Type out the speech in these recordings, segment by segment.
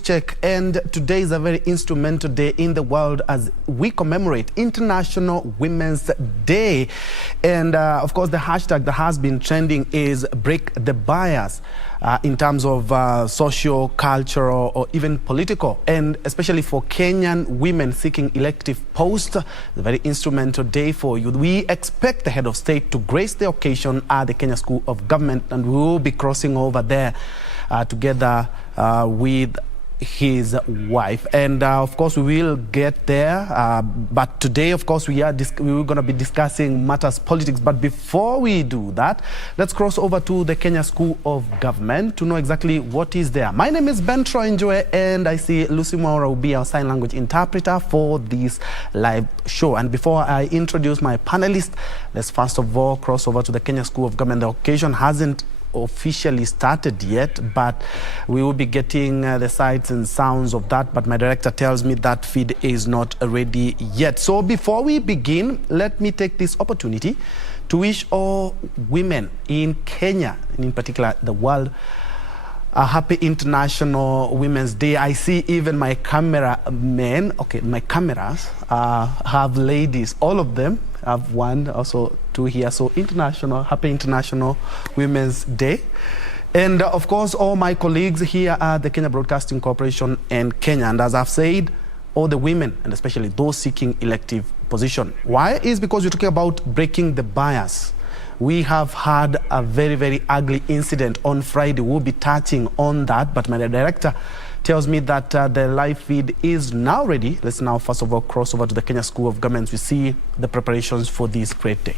Check, and today is a very instrumental day in the world as we commemorate International Women's Day. And of course the hashtag that has been trending is break the bias in terms of social, cultural or even political, and especially for Kenyan women seeking elective posts. A very instrumental day for you. We expect the head of state to grace the occasion at the Kenya School of Government, and we will be crossing over there together with his wife, and of course we will get there, but today of course we're going to be discussing matters politics. But before we do that, let's cross over to the Kenya School of Government to know exactly what is there. My name is Ben Troy, and I see Lucy Maura will be our sign language interpreter for this live show. And before I introduce my panelists, let's first of all cross over to the Kenya School of Government. The occasion hasn't officially started yet, but we will be getting the sights and sounds of that, but my director tells me that feed is not ready yet. So before we begin, let me take this opportunity to wish all women in Kenya, and in particular the world, a happy International Women's Day. I see even my cameramen, my cameras have ladies, all of them. I have one, also two here. So happy International Women's Day. And of course, all my colleagues here at the Kenya Broadcasting Corporation and Kenya. And as I've said, all the women, and especially those seeking elective position. Why? Is because we're talking about breaking the bias. We have had a very, very ugly incident on Friday. We'll be touching on that, but my director tells me that the live feed is now ready. Let's now first of all cross over to the Kenya School of Government. We see the preparations for this great day.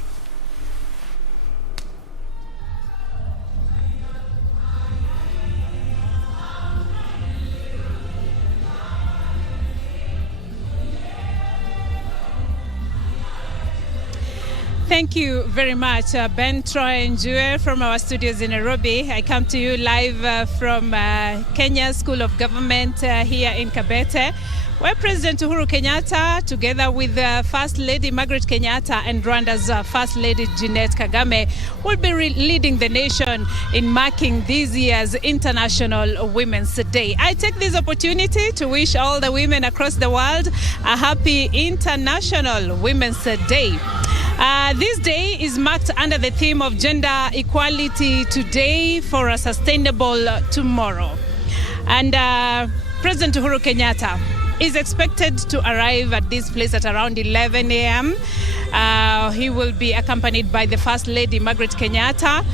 Thank you very much, Ben Troy Njue from our studios in Nairobi. I come to you live from Kenya School of Government here in Kabete, where President Uhuru Kenyatta, together with First Lady Margaret Kenyatta and Rwanda's First Lady Jeanette Kagame, will be leading the nation in marking this year's International Women's Day. I take this opportunity to wish all the women across the world a happy International Women's Day. This day is marked under the theme of gender equality today for a sustainable tomorrow. And President Uhuru Kenyatta is expected to arrive at this place at around 11 a.m. He will be accompanied by the First Lady Margaret Kenyatta,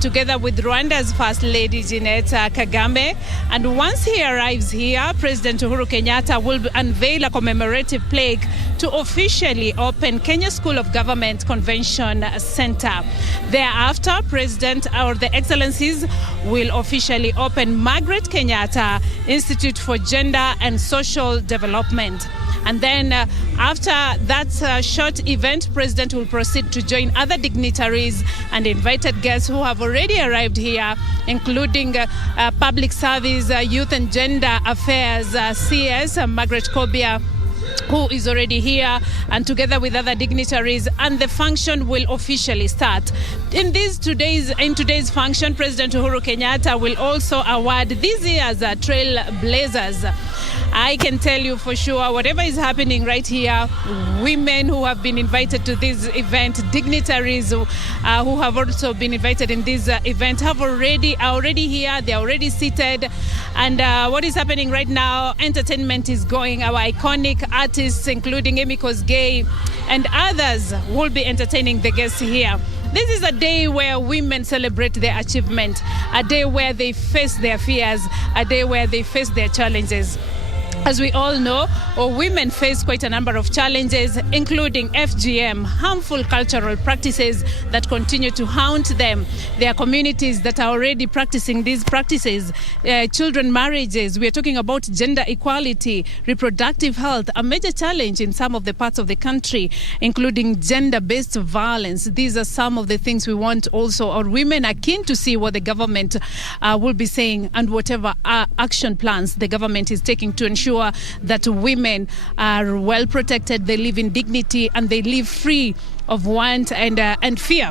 together with Rwanda's First Lady Jeanette Kagame. And once he arrives here, President Uhuru Kenyatta will unveil a commemorative plaque to officially open Kenya School of Government Convention Center. Thereafter, President or the Excellencies will officially open Margaret Kenyatta Institute for Gender and Social Development. And then after that short event, President will proceed to join other dignitaries and invited guests who have already arrived here, including Public Service, Youth and Gender Affairs, CS, Margaret Kobia, who is already here, and together with other dignitaries, and the function will officially start. In today's function, President Uhuru Kenyatta will also award this year's Trailblazers. I can tell you for sure, whatever is happening right here, women who have been invited to this event, dignitaries who have also been invited in this event are already here, they're already seated. And what is happening right now, entertainment is going. Our iconic artists, including Amy Kosgei and others, will be entertaining the guests here. This is a day where women celebrate their achievement, a day where they face their fears, a day where they face their challenges. As we all know, women face quite a number of challenges, including FGM, harmful cultural practices that continue to haunt them. There are communities that are already practicing these practices, children marriages. We are talking about gender equality, reproductive health, a major challenge in some of the parts of the country, including gender-based violence. These are some of the things we want also. Our women are keen to see what the government will be saying and whatever action plans the government is taking to ensure that women are well protected, they live in dignity, and they live free of want and fear.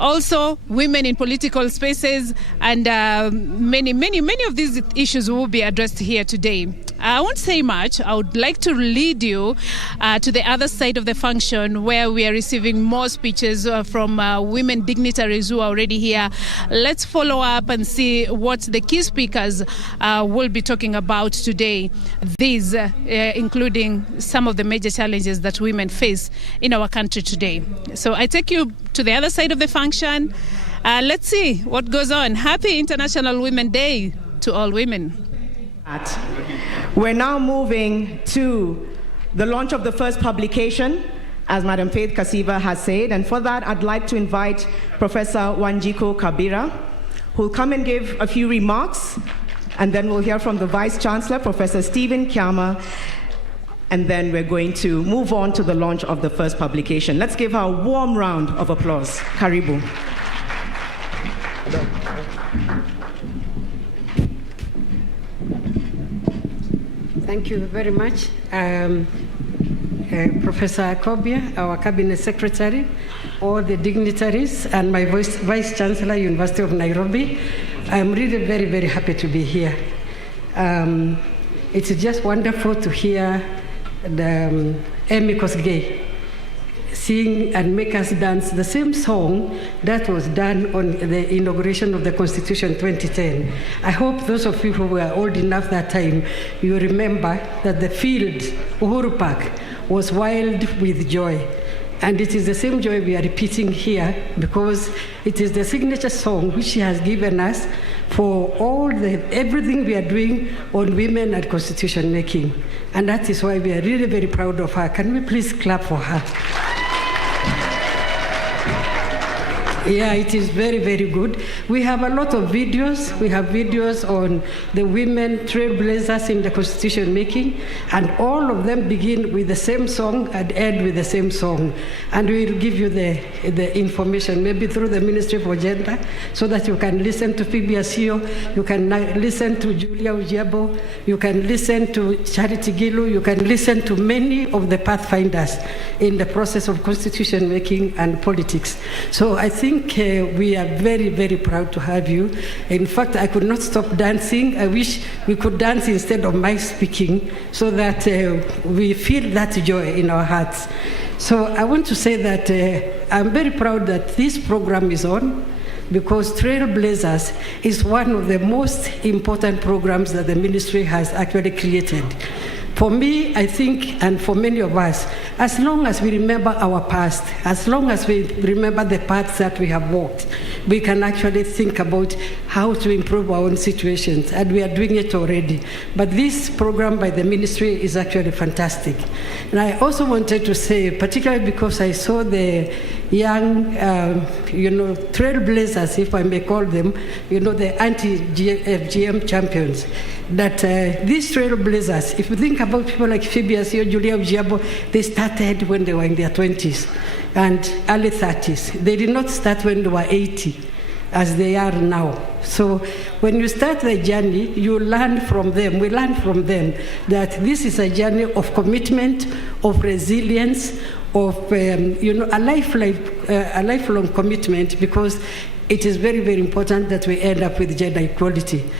also women in political spaces, and many of these issues will be addressed here today. I won't say much. I would like to lead you to the other side of the function where we are receiving more speeches from women dignitaries who are already here. Let's follow up and see what the key speakers will be talking about today. These including some of the major challenges that women face in our country today. So I take you to the other side of the function. Let's see what goes on. Happy International Women's Day to all women. We're now moving to the launch of the first publication, as Madam Faith Kasiva has said. And for that, I'd like to invite Professor Wanjiku Kabira, who will come and give a few remarks. And then we'll hear from the Vice Chancellor, Professor Stephen Kiama. And then we're going to move on to the launch of the first publication. Let's give her a warm round of applause. Karibu. Thank you very much. Professor Akobia, our Cabinet Secretary, all the dignitaries, and my Vice Chancellor, University of Nairobi. I'm really very, very happy to be here. It's just wonderful to hear the Amy Kosgei sing and make us dance the same song that was done on the inauguration of the Constitution 2010. I hope those of you who were old enough that time, you remember that the field, Uhuru Park, was wild with joy. And it is the same joy we are repeating here because it is the signature song which she has given us for everything we are doing on women and constitution making. And that is why we are really very proud of her. Can we please clap for her? Yeah, it is very, very good. We have a lot of videos. We have videos on the women trailblazers in the constitution making, and all of them begin with the same song and end with the same song. And we'll give you the information, maybe through the Ministry for Gender, so that you can listen to Phoebe Asio, you can listen to Julia Ujiabo, you can listen to Charity Gilu, you can listen to many of the pathfinders in the process of constitution making and politics. So I think we are very, very proud to have you. In fact, I could not stop dancing. I wish we could dance instead of my speaking so that we feel that joy in our hearts. So I want to say that I'm very proud that this program is on, because Trailblazers is one of the most important programs that the ministry has actually created. For me, I think, and for many of us, as long as we remember our past, as long as we remember the paths that we have walked, we can actually think about how to improve our own situations, and we are doing it already. But this program by the ministry is actually fantastic. And I also wanted to say, particularly because I saw the young, trailblazers, if I may call them, the anti-FGM champions, that these trailblazers, if you think about people like Phoebe Asio, Julia Ujiabo, they started when they were in their 20s and early 30s. They did not start when they were 80, as they are now. So when you start the journey, you learn from them. We learn from them that this is a journey of commitment, of resilience, of a lifelong commitment, because it is very, very important that we end up with gender equality.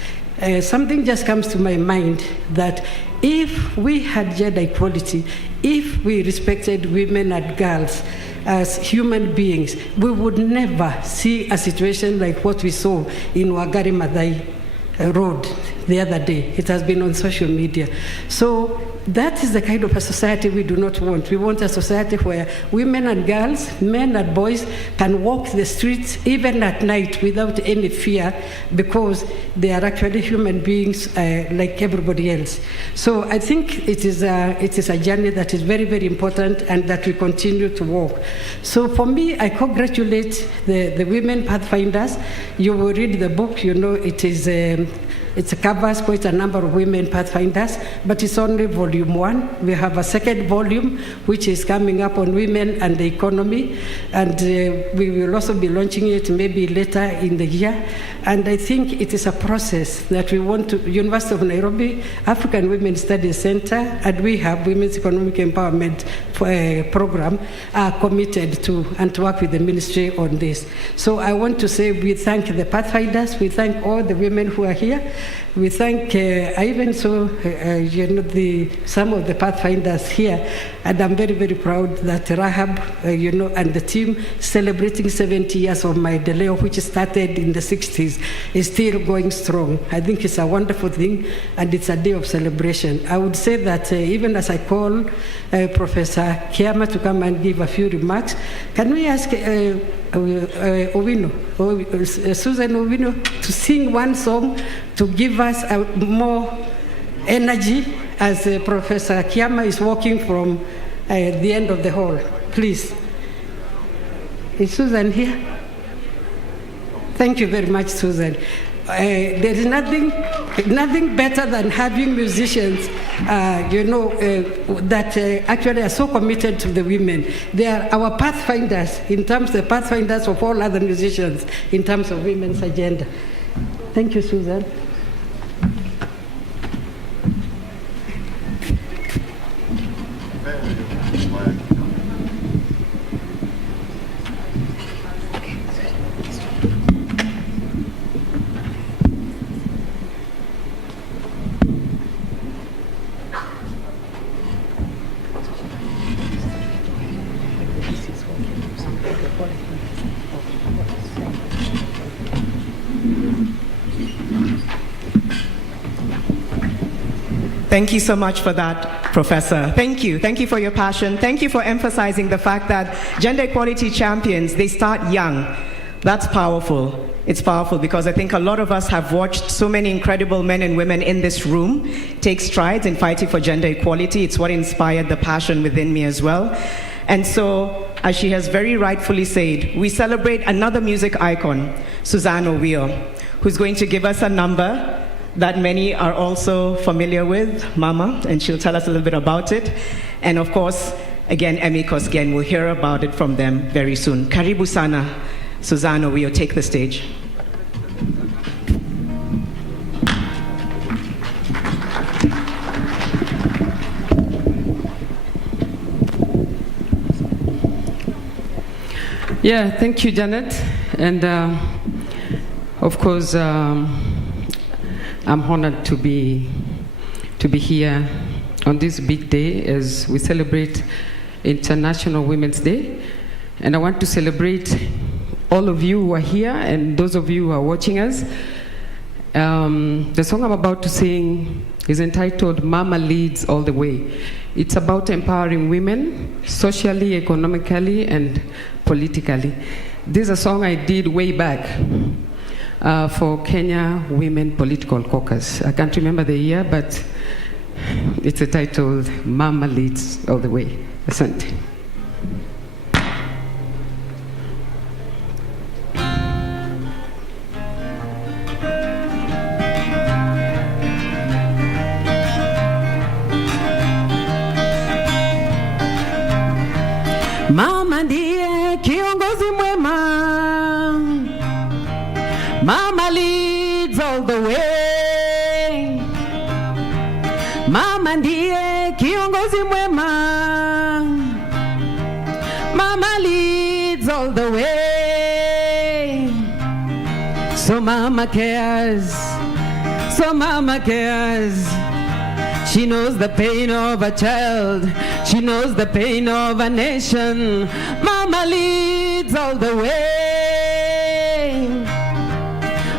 Something just comes to my mind that if we had gender equality, if we respected women and girls as human beings, we would never see a situation like what we saw in Wangari Maathai Road the other day. It has been on social media. So that is the kind of a society we do not want. We want a society where women and girls, men and boys can walk the streets even at night without any fear, because they are actually human beings like everybody else. So I think it is a journey that is very, very important and that we continue to walk. So for me, I congratulate the women pathfinders. You will read the book, it is It covers quite a number of women pathfinders, but it's only volume 1. We have a second volume, which is coming up on women and the economy, and we will also be launching it maybe later in the year. And I think it is a process that we want to, University of Nairobi, African Women Studies Center, and we have Women's Economic Empowerment Program are committed to and to work with the ministry on this. So I want to say we thank the pathfinders, we thank all the women who are here, we thank, I even saw, some of the pathfinders here, and I'm very, very proud that Rahab, and the team celebrating 70 years of my Deleo, which started in the 60s, is still going strong. I think it's a wonderful thing, and it's a day of celebration. I would say that even as I call Professor Kiama to come and give a few remarks, can we ask Susan Owino to sing one song to give us more energy as Professor Kiama is walking from the end of the hall. Please. Is Susan here? Thank you very much, Susan. There is nothing better than having musicians, that actually are so committed to the women. They are our pathfinders in terms of the pathfinders of all other musicians in terms of women's agenda. Thank you, Susan. Thank you so much for that, Professor. Thank you. Thank you for your passion. Thank you for emphasizing the fact that gender equality champions, they start young. That's powerful. It's powerful because I think a lot of us have watched so many incredible men and women in this room take strides in fighting for gender equality. It's what inspired the passion within me as well. And so, as she has very rightfully said, we celebrate another music icon, Suzanne Owio, who's going to give us a number that many are also familiar with, Mama, and she'll tell us a little bit about it. And of course, again, Emmy Kosgen, we'll hear about it from them very soon. Karibu sana, Suzanne Owio, take the stage. Yeah, thank you, Janet. And of course, I'm honored to be here on this big day as we celebrate International Women's Day. And I want to celebrate all of you who are here and those of you who are watching us. The song I'm about to sing is entitled Mama Leads All the Way. It's about empowering women socially, economically, and politically. This is a song I did way back for Kenya Women Political Caucus. I can't remember the year, but it's entitled Mama Leads All the Way. Asante. Mama ndiye kiongozi mwema. Mama leads all the way. Mama ndiye kiongozi mwema. Mama leads all the way. So Mama cares. So Mama cares. She knows the pain of a child. She knows the pain of a nation. Mama leads all the way.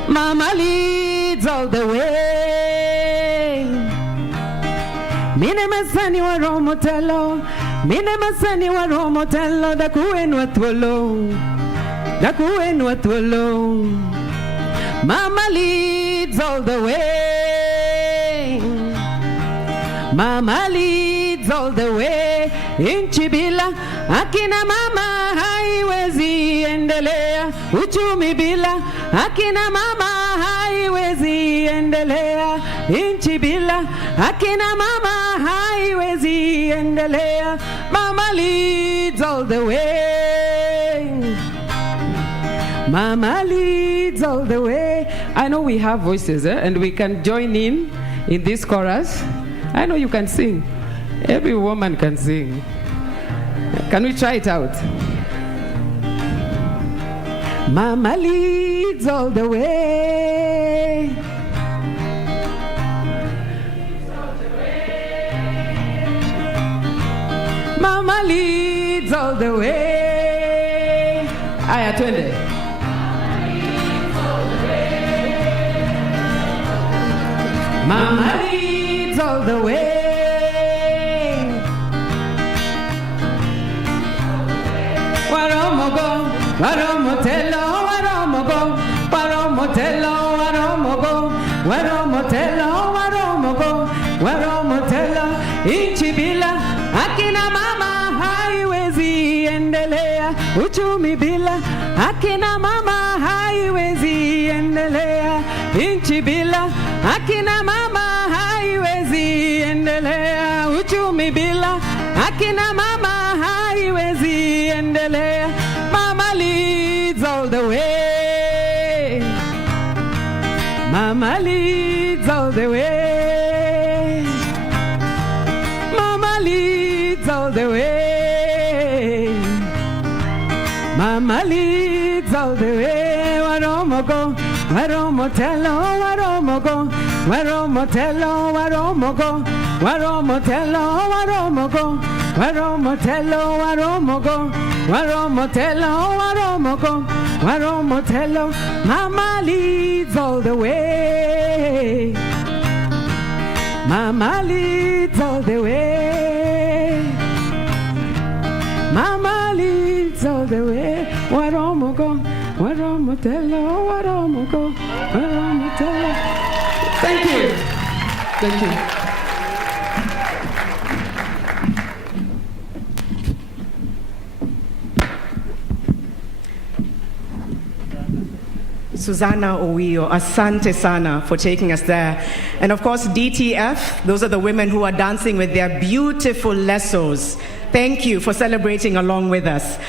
Mama leads all the way. Mine masani wa romotelo. Mine masani wa romotelo. Dakuen watwolo. Dakuen watwolo. Mama leads all the way. Mama leads all the way. Inchi bila akina mama haiwezi endelea. Uchumi bila akina mama haiwezi endelea. Nchi bila akina mama haiwezi endelea. Mama leads all the way. Mama leads all the way. I know we have voices, and we can join in this chorus. I know you can sing. Every woman can sing. Can we try it out? Mama leads all the way. Mama leads all the way. Aya, twende. Mama leads all the way. Waromogo, waromotelo, waromogo, waromotelo, waromogo, waromotelo, waromogo, waromotelo. Nchi bila akina mama haiwezi endelea. Uchumi bila akina mama haiwezi endelea. Nchi bila akina mama haiwezi endelea. Uchumi bila akina mama haiwezi endelea. Mama leads all the way. Mama leads all the way. Mama leads all the way. Mama leads all the way. Waromogo, waromotelo, waromogo, waromotelo, waromogo, waromotelo, waromogo, waromotelo, waromogo, waromotelo, waromogo, waromotelo. Mama leads all the way. Mama leads all the way. Mama leads all the way. Waromogo, waromotelo, waromogo, waromotelo. Thank you. Thank you. Susanna Owio, asante sana for taking us there. And of course, DTF, those are the women who are dancing with their beautiful lessos. Thank you for celebrating along with us.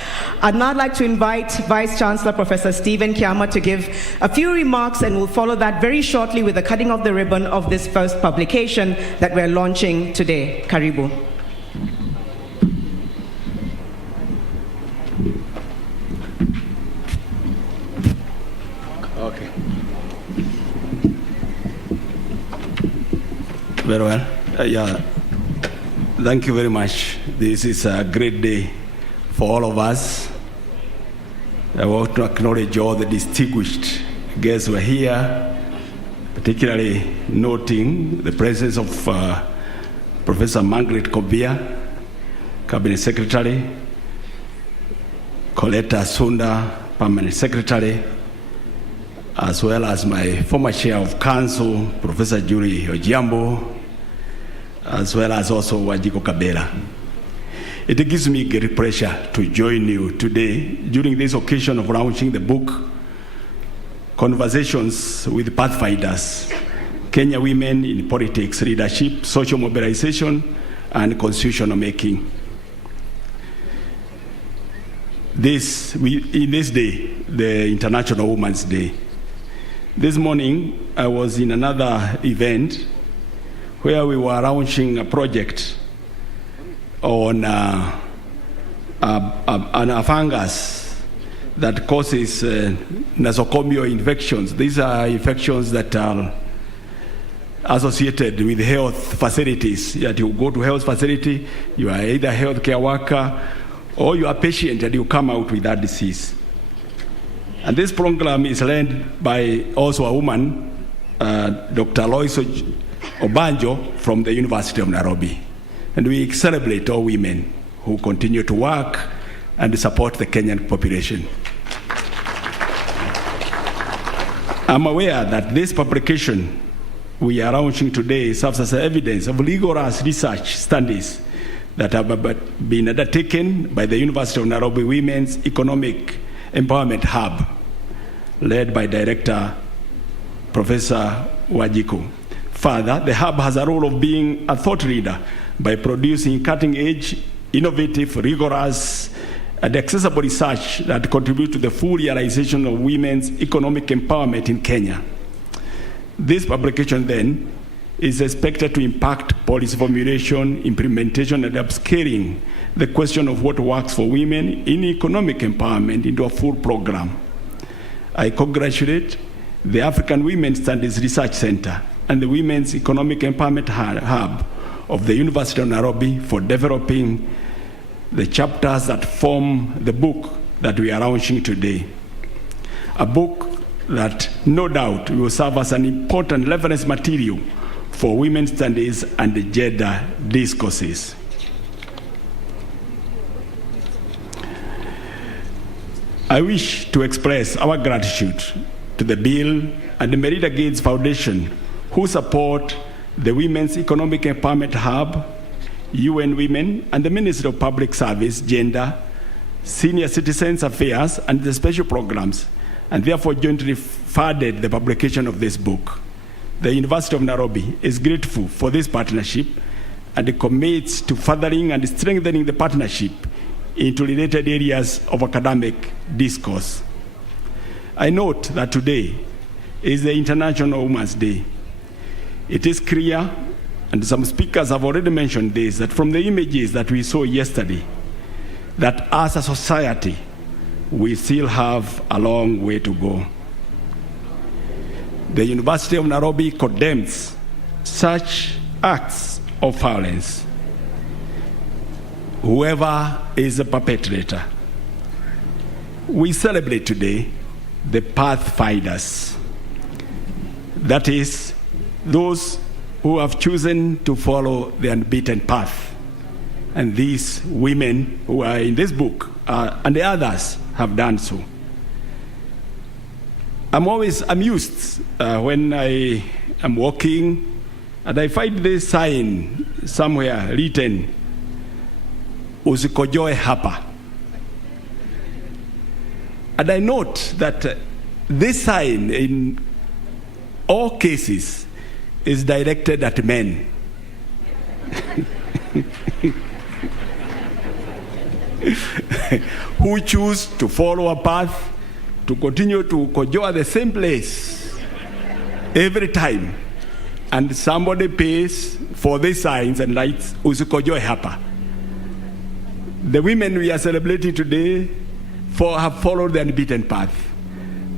I'd now like to invite Vice Chancellor Professor Stephen Kiama to give a few remarks, and we'll follow that very shortly with the cutting of the ribbon of this first publication that we're launching today. Karibu. Okay. Very well. Yeah. Thank you very much. This is a great day for all of us. I want to acknowledge all the distinguished guests who are here, particularly noting the presence of Professor Margaret Kobia, Cabinet Secretary, Coletta Sunda, Permanent Secretary, as well as my former Chair of Council, Professor Julie Ojiambo, as well as also Wajiko Kabela. It gives me great pleasure to join you today during this occasion of launching the book, Conversations with Pathfinders, Kenya Women in Politics, Leadership, Social Mobilization, and Constitutional Making. In this day, the International Women's Day, this morning I was in another event where we were launching a project on a fungus that causes nosocomial infections. These are infections that are associated with health facilities. That you go to health facility, you are either a healthcare worker or you are a patient and you come out with that disease. And this program is led by also a woman, Dr. Lois Obanjo from the University of Nairobi. And we celebrate all women who continue to work and support the Kenyan population. I'm aware that this publication we are launching today serves as evidence of rigorous research studies that have been undertaken by the University of Nairobi Women's Economic Empowerment Hub led by Director Professor Wanjiku. Further, the hub has a role of being a thought leader by producing cutting-edge, innovative, rigorous, and accessible research that contributes to the full realization of women's economic empowerment in Kenya. This publication, then, is expected to impact policy formulation, implementation, and upscaling the question of what works for women in economic empowerment into a full program. I congratulate the African Women's Studies Research Center and the Women's Economic Empowerment Hub of the University of Nairobi for developing the chapters that form the book that we are launching today. A book that no doubt will serve as an important reference material for women's studies and gender discourses. I wish to express our gratitude to the Bill and the Melinda Gates Foundation, who support the Women's Economic Empowerment Hub, UN Women, and the Ministry of Public Service, Gender, Senior Citizens Affairs, and the special programs, and therefore jointly funded the publication of this book. The University of Nairobi is grateful for this partnership and commits to furthering and strengthening the partnership into related areas of academic discourse. I note that today is the International Women's Day. It is clear, and some speakers have already mentioned this, that from the images that we saw yesterday, that as a society, we still have a long way to go. The University of Nairobi condemns such acts of violence. Whoever is a perpetrator. We celebrate today the pathfinders. That is, those who have chosen to follow the unbeaten path. And these women who are in this book and the others have done so. I'm always amused when I am walking and I find this sign somewhere written, "Usikojoe hapa." And I note that this sign in all cases is directed at men. Who choose to follow a path, to continue to kojoa the same place every time. And somebody pays for these signs and writes, "Usikojoe hapa." The women we are celebrating today have followed the unbeaten path.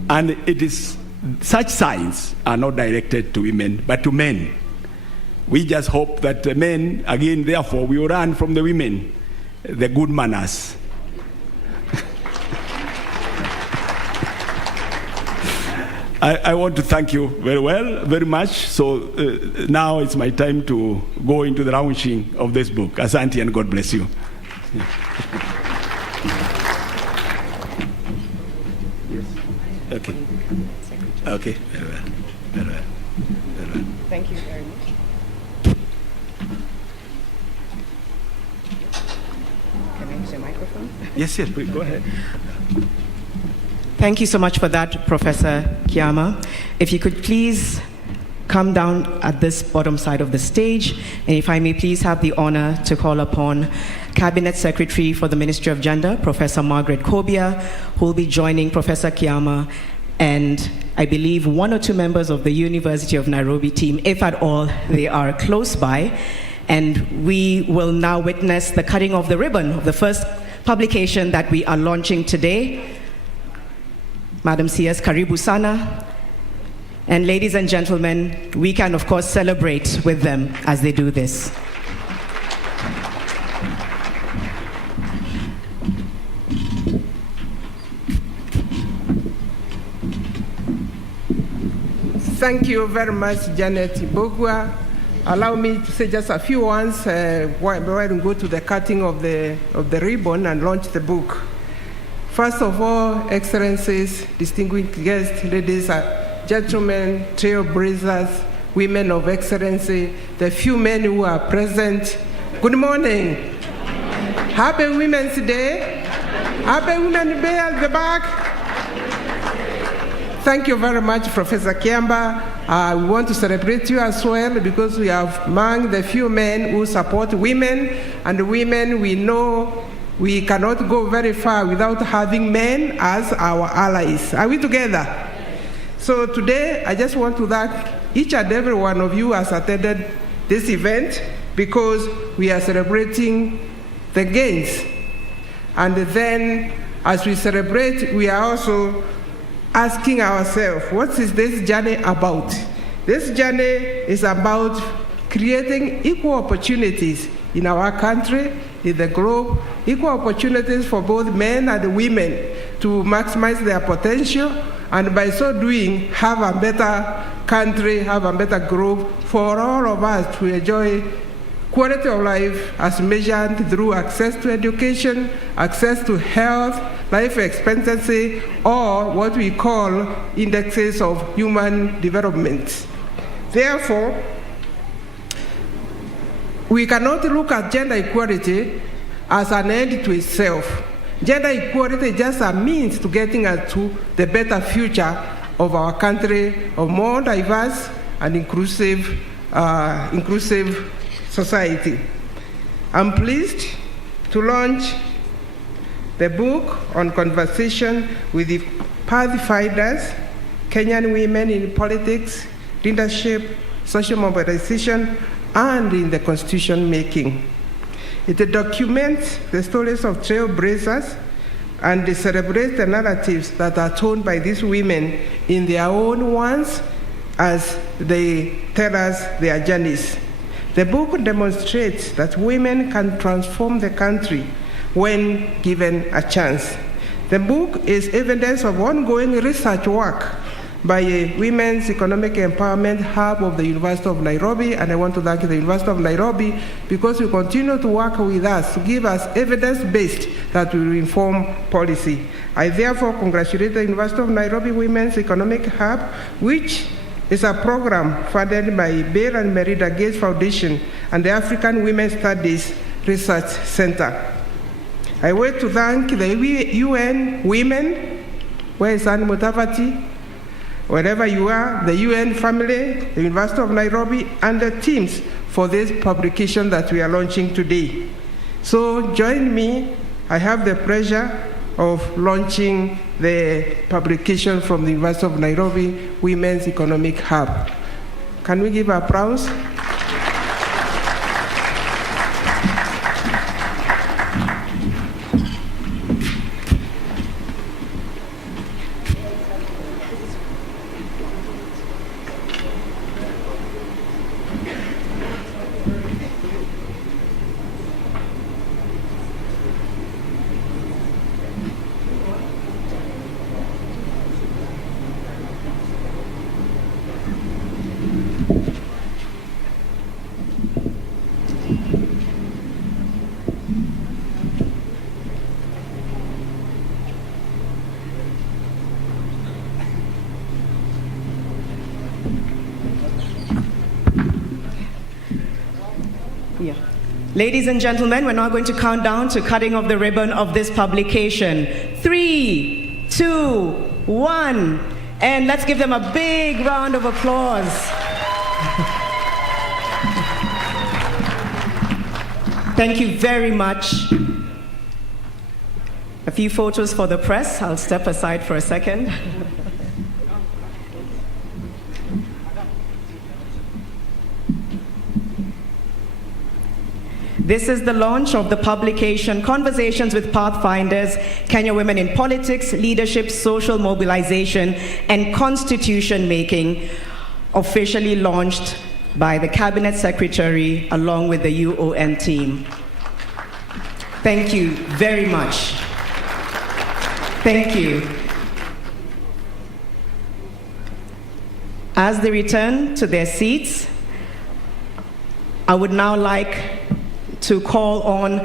And it is such signs are not directed to women, but to men. We just hope that the men, again, therefore, will learn from the women the good manners. I want to thank you very much. So now it's my time to go into the launching of this book. Asante, and God bless you. Okay. Okay. Very well. Very well. Very well. Thank you very much. Can I use your microphone? Yes, please go ahead. Thank you so much for that, Professor Kiama. If you could please come down at this bottom side of the stage, and if I may please have the honor to call upon Cabinet Secretary for the Ministry of Gender, Professor Margaret Kobia, who will be joining Professor Kiama and I believe one or two members of the University of Nairobi team, if at all they are close by. And we will now witness the cutting of the ribbon of the first publication that we are launching today. Madam CS, karibu sana. And ladies and gentlemen, we can of course celebrate with them as they do this. Thank you very much, Janet Bogwa. Allow me to say just a few words while we go to the cutting of the ribbon and launch the book. First of all, Excellencies, distinguished guests, ladies and gentlemen, trailblazers, women of excellency, the few men who are present, good morning. Happy Women's Day. Happy Women's Day at the back. thank you very much, Professor Kiamba. We want to celebrate you as well because we are among the few men who support women, and women, we know we cannot go very far without having men as our allies. Are we together? So today, I just want to thank each and every one of you who has attended this event because we are celebrating the gains. And then, as we celebrate, we are also asking ourselves, what is this journey about? This journey is about creating equal opportunities in our country, in the globe, equal opportunities for both men and women to maximize their potential, and by so doing, have a better country, have a better globe for all of us to enjoy quality of life as measured through access to education, access to health, life expectancy, or what we call indexes of human development. Therefore, we cannot look at gender equality as an end to itself. Gender equality is just a means to getting us to the better future of our country, of more diverse and inclusive society. I'm pleased to launch the book on conversation with the pathfinders, Kenyan women in politics, leadership, social mobilization, and in the constitution making. It documents the stories of trailblazers and it celebrates the narratives that are told by these women in their own words as they tell us their journeys. The book demonstrates that women can transform the country when given a chance. The book is evidence of ongoing research work by a Women's Economic Empowerment Hub of the University of Nairobi, and I want to thank the University of Nairobi because you continue to work with us to give us evidence-based that will inform policy. I therefore congratulate the University of Nairobi Women's Economic Hub, which is a program funded by Bill and Melinda Gates Foundation and the African Women Studies Research Center. I want to thank the UN Women, where is Anne Mutavati, wherever you are, the UN family, the University of Nairobi, and the teams for this publication that we are launching today. So join me. I have the pleasure of launching the publication from the University of Nairobi Women's Economic Hub. Can we give applause? Ladies and gentlemen, we're now going to count down to cutting of the ribbon of this publication. 3, 2, 1, and let's give them a big round of applause. Thank you very much. A few photos for the press. I'll step aside for a second. This is the launch of the publication Conversations with Pathfinders, Kenya Women in Politics, Leadership, Social Mobilization, and Constitution Making, officially launched by the Cabinet Secretary along with the UON team. Thank you very much. Thank you. As they return to their seats, I would now like to call on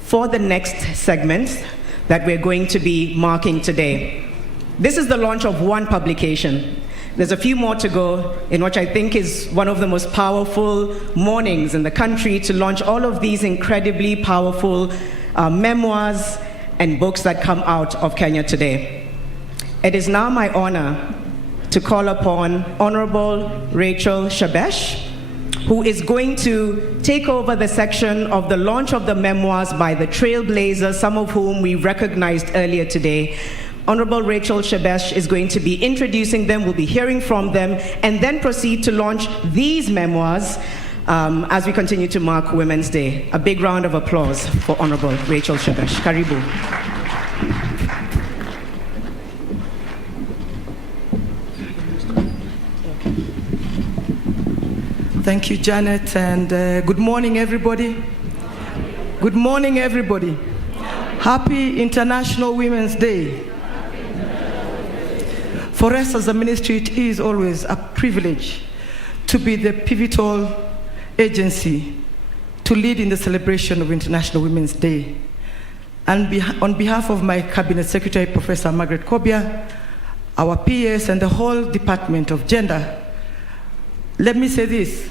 for the next segment that we're going to be marking today. This is the launch of one publication. There's a few more to go, in which I think is one of the most powerful mornings in the country to launch all of these incredibly powerful memoirs and books that come out of Kenya today. It is now my honor to call upon Honorable Rachel Shebesh, who is going to take over the section of the launch of the memoirs by the Trailblazer, some of whom we recognized earlier today. Honorable Rachel Shebesh is going to be introducing them, we'll be hearing from them, and then proceed to launch these memoirs as we continue to mark Women's Day. A big round of applause for Honorable Rachel Shebesh. Karibu. Thank you, Janet, and good morning, everybody. Good morning, everybody. Happy International Women's Day. For us as a ministry, it is always a privilege to be the pivotal agency to lead in the celebration of International Women's Day. And on behalf of my Cabinet Secretary, Professor Margaret Kobia, our PS, and the whole Department of Gender, let me say this,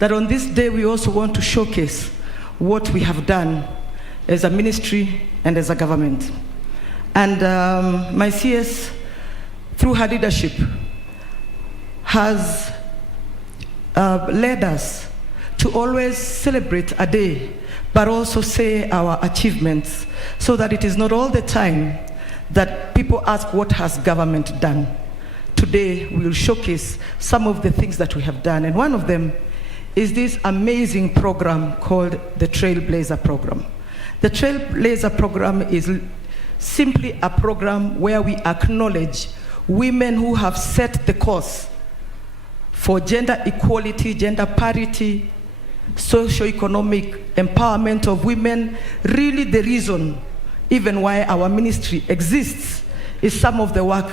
that on this day we also want to showcase what we have done as a ministry and as a government. And my CS, through her leadership, has led us to always celebrate a day, but also say our achievements, so that it is not all the time that people ask, what has government done? Today, we will showcase some of the things that we have done. And one of them is this amazing program called the Trailblazer program. The Trailblazer program is simply a program where we acknowledge women who have set the course for gender equality, gender parity, socio-economic empowerment of women. Really the reason even why our ministry exists is some of the work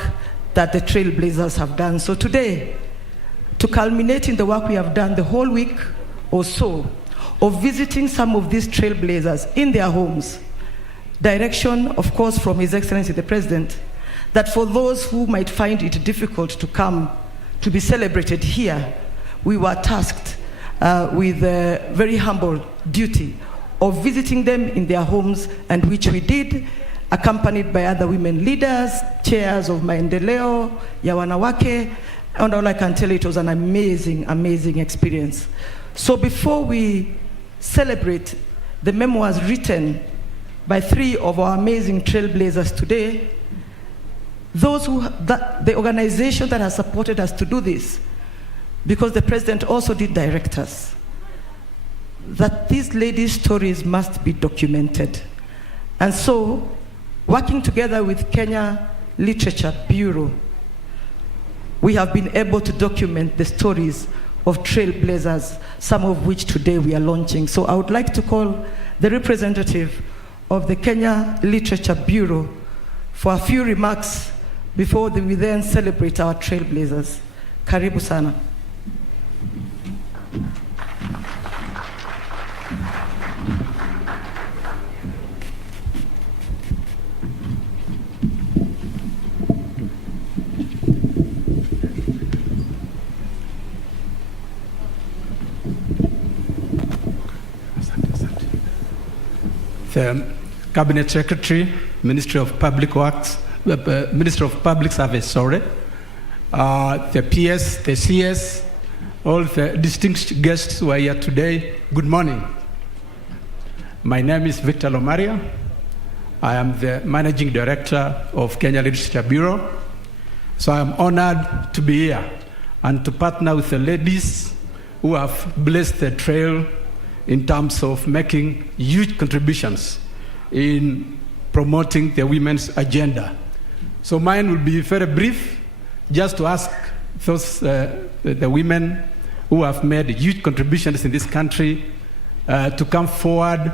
that the Trailblazers have done. So today, to culminate in the work we have done the whole week or so, of visiting some of these Trailblazers in their homes, direction, of course, from His Excellency the President, that for those who might find it difficult to come to be celebrated here, we were tasked with a very humble duty of visiting them in their homes, and which we did, accompanied by other women leaders, chairs of Maendeleo, ya Wanawake, and all I can tell you, it was an amazing, amazing experience. So before we celebrate the memoirs written by 3 of our amazing Trailblazers today, the organization that has supported us to do this, because the President also did direct us, that these ladies' stories must be documented. And so, working together with Kenya Literature Bureau, we have been able to document the stories of Trailblazers, some of which today we are launching. So I would like to call the representative of the Kenya Literature Bureau for a few remarks before we then celebrate our Trailblazers. Karibu sana. The Cabinet Secretary, Ministry of Public Works, Minister of Public Service, sorry, the PS, the CS, all the distinguished guests who are here today, good morning. My name is Victor Lomaria. I am the Managing Director of Kenya Literature Bureau. So I am honored to be here and to partner with the ladies who have blazed the trail in terms of making huge contributions in promoting the women's agenda. So mine will be very brief, just to ask those the women who have made huge contributions in this country to come forward.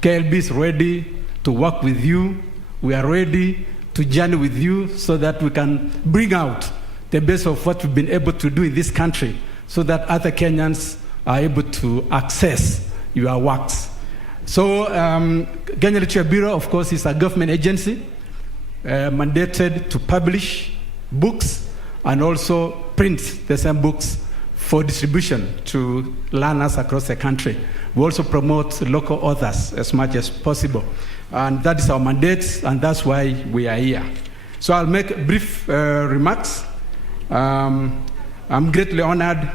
KLB is ready to work with you. We are ready to journey with you so that we can bring out the best of what we've been able to do in this country, so that other Kenyans are able to access your works. So Kenya Literature Bureau, of course, is a government agency mandated to publish books and also print the same books for distribution to learners across the country. We also promote local authors as much as possible. And that is our mandate, and that's why we are here. So I'll make brief remarks. I'm greatly honored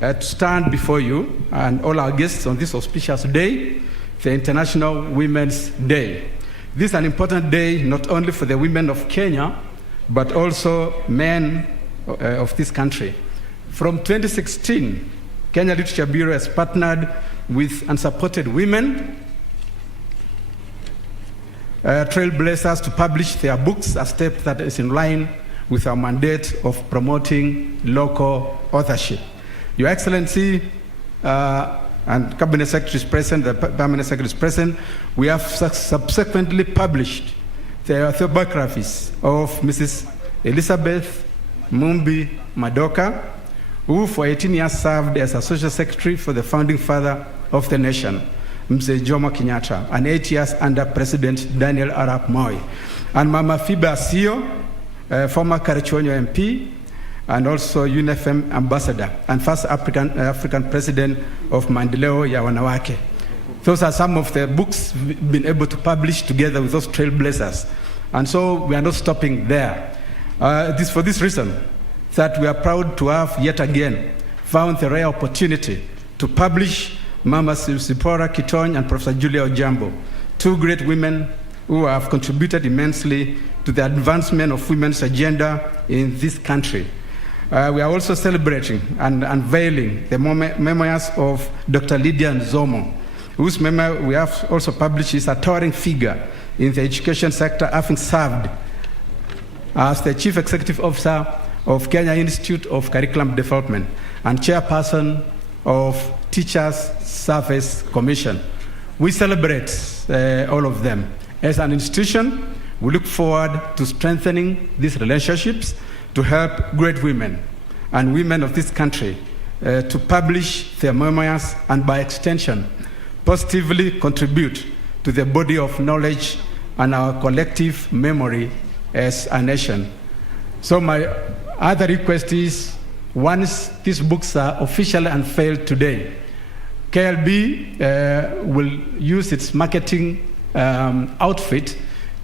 to stand before you and all our guests on this auspicious day, the International Women's Day. This is an important day not only for the women of Kenya, but also men of this country. From 2016, Kenya Literature Bureau has partnered with unsupported women, Trailblazers, to publish their books, a step that is in line with our mandate of promoting local authorship. Your Excellency, and Cabinet Secretary is present, the Permanent Secretary is present, we have subsequently published the autobiographies of Mrs. Elizabeth Mumbi Madoka, who for 18 years served as a social secretary for the founding father of the nation, Mzee Jomo Kenyatta, and 8 years under President Daniel Arap Moi. And Mama Fiba Sio, former Karichuonyo MP, and also UNFM ambassador, and first African president of Maendeleo ya Wanawake. Those are some of the books we've been able to publish together with those trailblazers. And so we are not stopping there. For this reason, that we are proud to have yet again found the rare opportunity to publish Mama Sipora Kitony and Professor Julia Ojambo, two great women who have contributed immensely to the advancement of women's agenda in this country. We are also celebrating and unveiling the memoirs of Dr. Lydia Nzomo, whose memoir we have also published is a towering figure in the education sector, having served as the Chief Executive Officer of Kenya Institute of Curriculum Development and Chairperson of Teachers Service Commission. We celebrate all of them. As an institution, we look forward to strengthening these relationships to help great women and women of this country to publish their memoirs and by extension, positively contribute to the body of knowledge and our collective memory as a nation. So my other request is, once these books are officially unveiled today, KLB will use its marketing outfit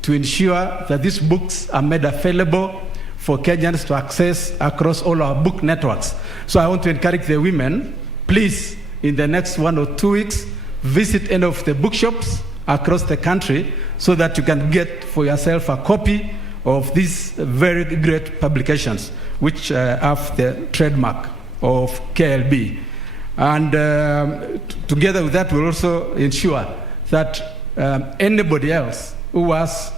to ensure that these books are made available for Kenyans to access across all our book networks. So I want to encourage the women, please, in the next 1 or 2 weeks, visit any of the bookshops across the country so that you can get for yourself a copy of these very great publications, which have the trademark of KLB. And together with that, we'll also ensure that anybody else who has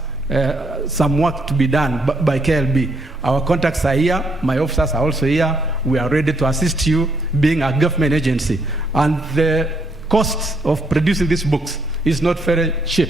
some work to be done by KLB, our contacts are here, my officers are also here, we are ready to assist you, being a government agency. And the cost of producing these books is not very cheap.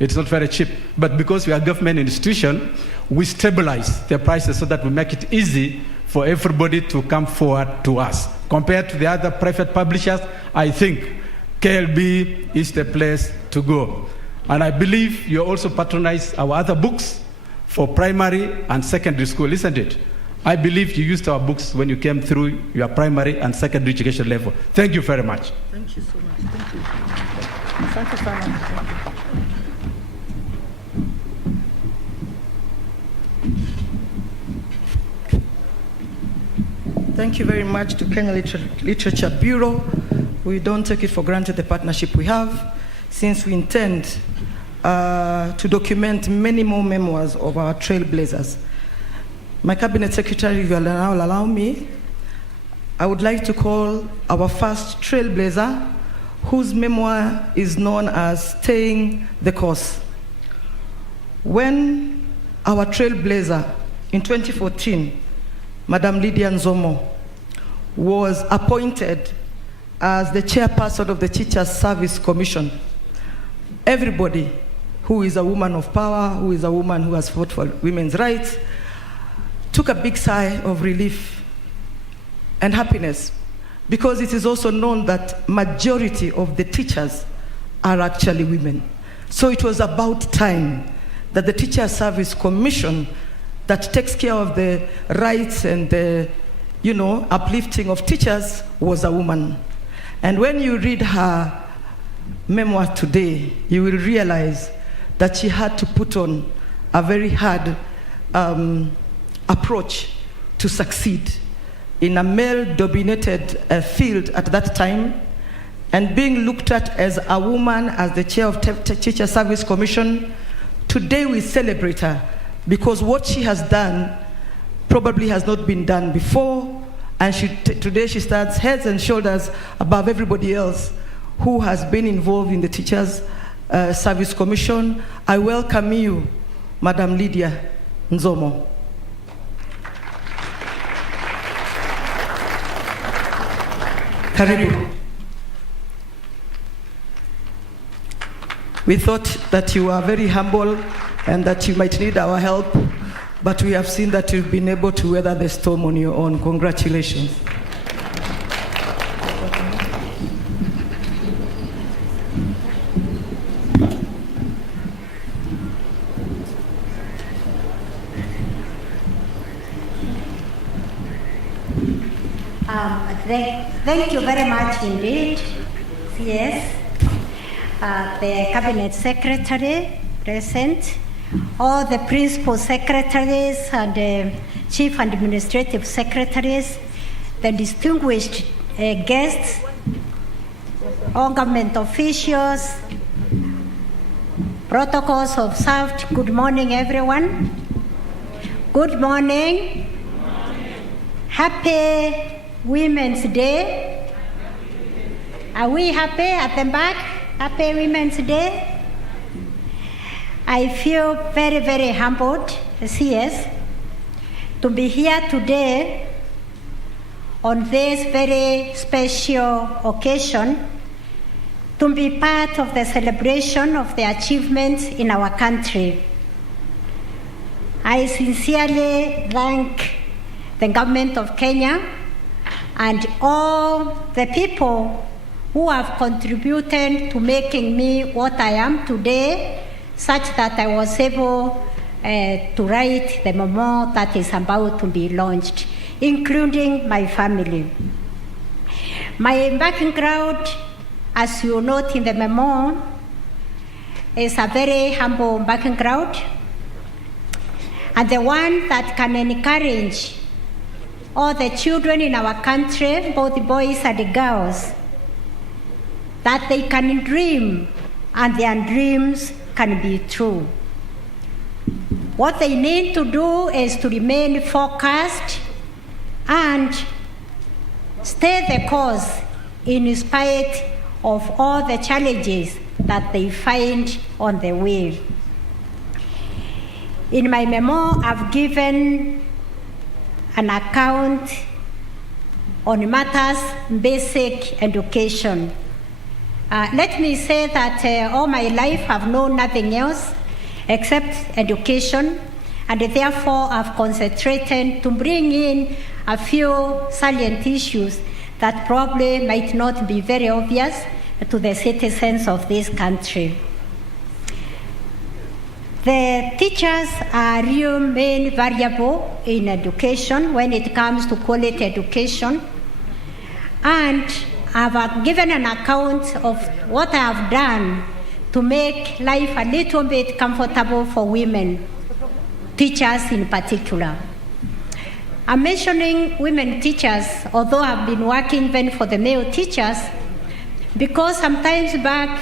It's not very cheap, but because we are a government institution, we stabilize the prices so that we make it easy for everybody to come forward to us. Compared to the other private publishers, I think KLB is the place to go. And I believe you also patronize our other books for primary and secondary school, isn't it? I believe you used our books when you came through your primary and secondary education level. Thank you very much. Thank you so much. Thank you. Thank you so much. Thank you very much to Kenya Literature Bureau. We don't take it for granted the partnership we have, since we intend to document many more memoirs of our trailblazers. My Cabinet Secretary, if you will now allow me, I would like to call our first trailblazer, whose memoir is known as Staying the Course. When our trailblazer in 2014, Madam Lydia Nzomo, was appointed as the chairperson of the Teachers Service Commission, everybody who is a woman of power, who is a woman who has fought for women's rights, took a big sigh of relief and happiness, because it is also known that majority of the teachers are actually women. So it was about time that the Teachers Service Commission, that takes care of the rights and the, uplifting of teachers, was a woman. And when you read her memoir today, you will realize that she had to put on a very hard approach to succeed in a male-dominated field at that time, and being looked at as a woman as the chair of Teacher Service Commission. Today we celebrate her because what she has done probably has not been done before, and today she stands heads and shoulders above everybody else who has been involved in the Teachers Service Commission. I welcome you, Madam Lydia Nzomo. Karibu. We thought that you are very humble and that you might need our help, but we have seen that you've been able to weather the storm on your own. Congratulations. Thank you very much indeed. Yes. The Cabinet Secretary present, all the Principal Secretaries and the Chief Administrative Secretaries, the distinguished guests, all government officials, protocols observed. Good morning, everyone. Good morning. Happy Women's Day. Are we happy at the back? Happy Women's Day. I feel very, very humbled, CS, to be here today on this very special occasion, to be part of the celebration of the achievements in our country. I sincerely thank the government of Kenya and all the people who have contributed to making me what I am today, such that I was able to write the memoir that is about to be launched, including my family. My background, as you note in the memoir, is a very humble background, and the one that can encourage all the children in our country, both boys and girls, that they can dream and their dreams can be true. What they need to do is to remain focused and stay the course in spite of all the challenges that they find on the way. In my memoir, I've given an account on matters basic education. Let me say that all my life I've known nothing else except education, and therefore I've concentrated to bring in a few salient issues that probably might not be very obvious to the citizens of this country. The teachers are real main variable in education when it comes to quality education, and I've given an account of what I have done to make life a little bit comfortable for women, teachers in particular. I'm mentioning women teachers, although I've been working even for the male teachers, because sometimes back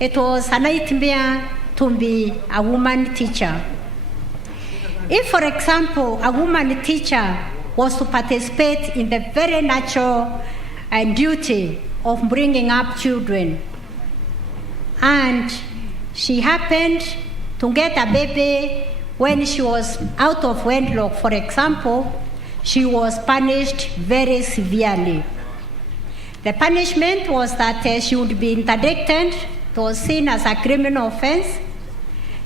it was a nightmare to be a woman teacher. If, for example, a woman teacher was to participate in the very natural duty of bringing up children, and she happened to get a baby when she was out of wedlock, for example, she was punished very severely. The punishment was that she would be interdicted. It was seen as a criminal offense.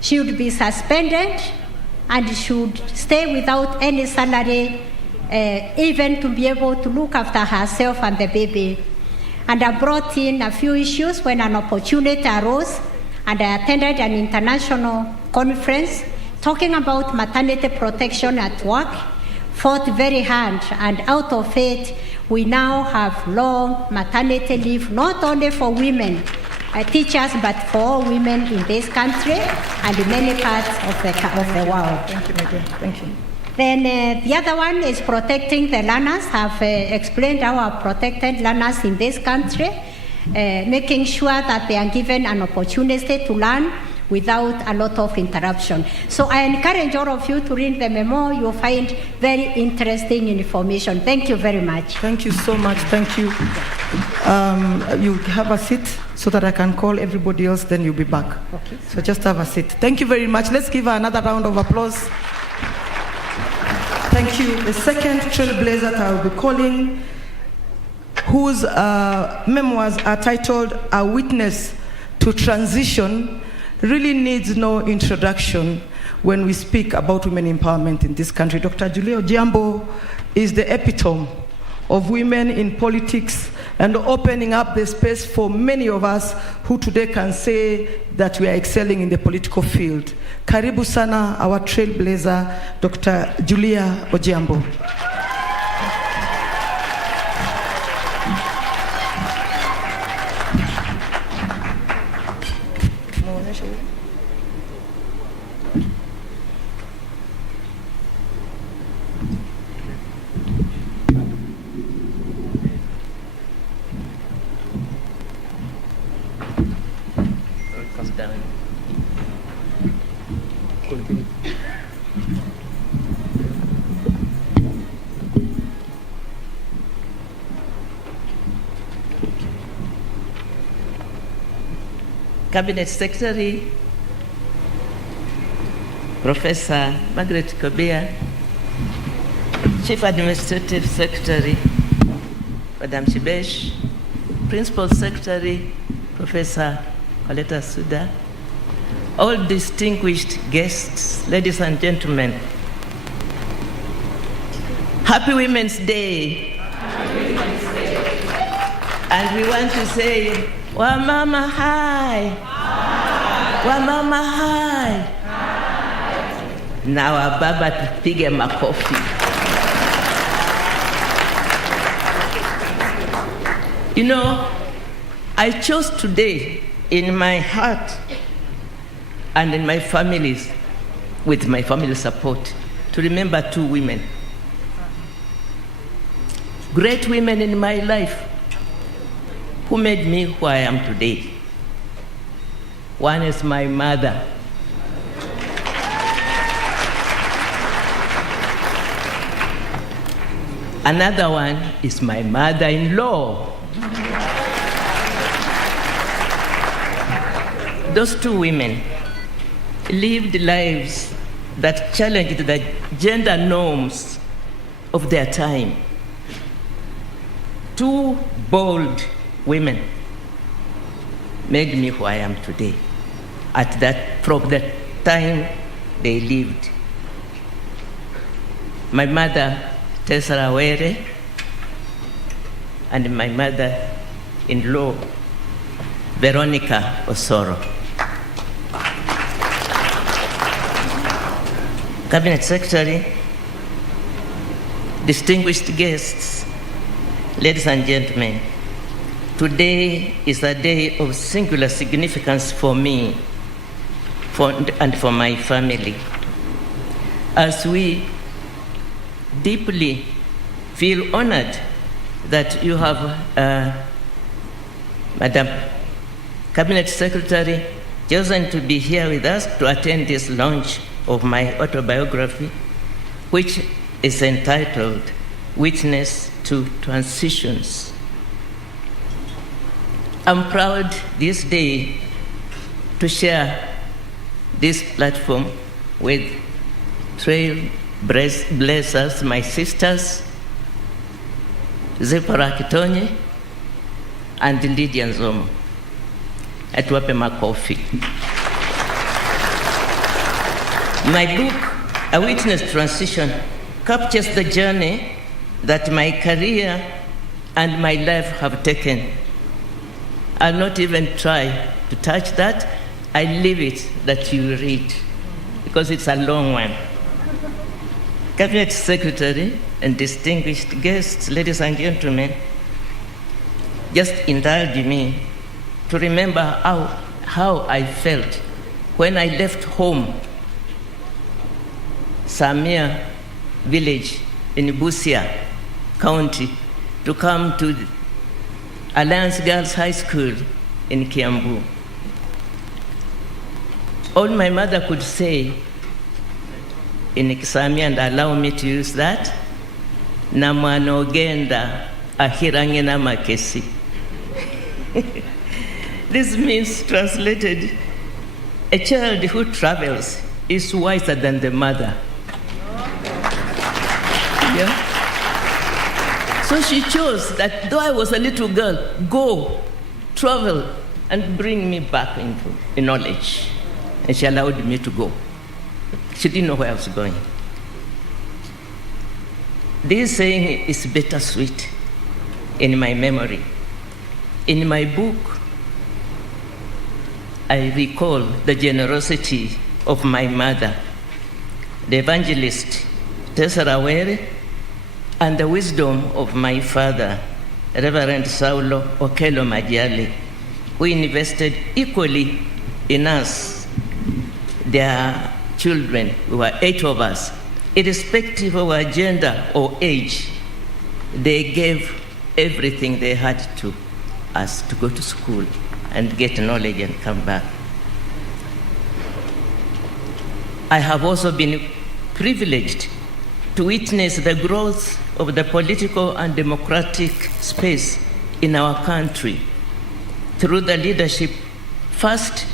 She would be suspended and she would stay without any salary, even to be able to look after herself and the baby. And I brought in a few issues when an opportunity arose, and I attended an international conference talking about maternity protection at work, fought very hard, and out of it, we now have long maternity leave, not only for women teachers, but for all women in this country and in many parts of the world. Thank you, my dear. Thank you. Then the other one is protecting the learners. I've explained how I've protected learners in this country, making sure that they are given an opportunity to learn without a lot of interruption. So I encourage all of you to read the memo. You'll find very interesting information. Thank you very much. Thank you so much. Thank you. You have a seat so that I can call everybody else, then you'll be back. Okay. So just have a seat. Thank you very much. Let's give her another round of applause. Thank you. The second trailblazer that I will be calling, whose memoirs are titled A Witness to Transition, really needs no introduction when we speak about women empowerment in this country. Dr. Julia Ojiambo is the epitome of women in politics and opening up the space for many of us who today can say that we are excelling in the political field. Karibu sana, our trailblazer, Dr. Julia Ojiambo. Cabinet Secretary, Professor Margaret Kobia, Chief Administrative Secretary, Madam Shibesh, Principal Secretary, Professor Coletta Suda, all distinguished guests, ladies and gentlemen, Happy Women's Day. Happy Women's Day. And we want to say, Wamama hi. Hi. Wamama hi. Hi. Now ababa tupige makofi. You know, I chose today in my heart and in my families, with my family support, to remember two women. Great women in my life who made me who I am today. One is my mother. Another one is my mother-in-law. Those two women lived lives that challenged the gender norms of their time. Two bold women made me who I am today from the time they lived. My mother, Tessa Rawere, and my mother-in-law, Veronica Osoro. Cabinet Secretary, distinguished guests, ladies and gentlemen, today is a day of singular significance for me and for my family, as we deeply feel honored that you have Madam Cabinet Secretary chosen to be here with us to attend this launch of my autobiography, which is entitled Witness to Transitions. I'm proud this day to share this platform with Trailblazers, my sisters, Zipporah Kitonye and Lydia Nzomo. Atuwape makofi. My book, A Witness to Transition, captures the journey that my career and my life have taken. I'll not even try to touch that. I leave it that you read, because it's a long one. Cabinet Secretary and distinguished guests, ladies and gentlemen, just indulge me to remember how I felt when I left home some mere village in Busia County to come to Alliance Girls High School in Kiambu. All my mother could say in Kisami, and allow me to use that, na mwana ogenda ahirange na makesi. This means, translated, a child who travels is wiser than the mother. Yeah? So she chose that though I was a little girl, go, travel, and bring me back into knowledge. And she allowed me to go. She didn't know where I was going. This saying is bittersweet in my memory. In my book, I recall the generosity of my mother, the evangelist Tessa Rawere, and the wisdom of my father, Reverend Saulo Okello Majali, who invested equally in us, their children. We were 8 of us. Irrespective of our gender or age, they gave everything they had to us to go to school and get knowledge and come back. I have also been privileged to witness the growth of the political and democratic space in our country through the leadership, first,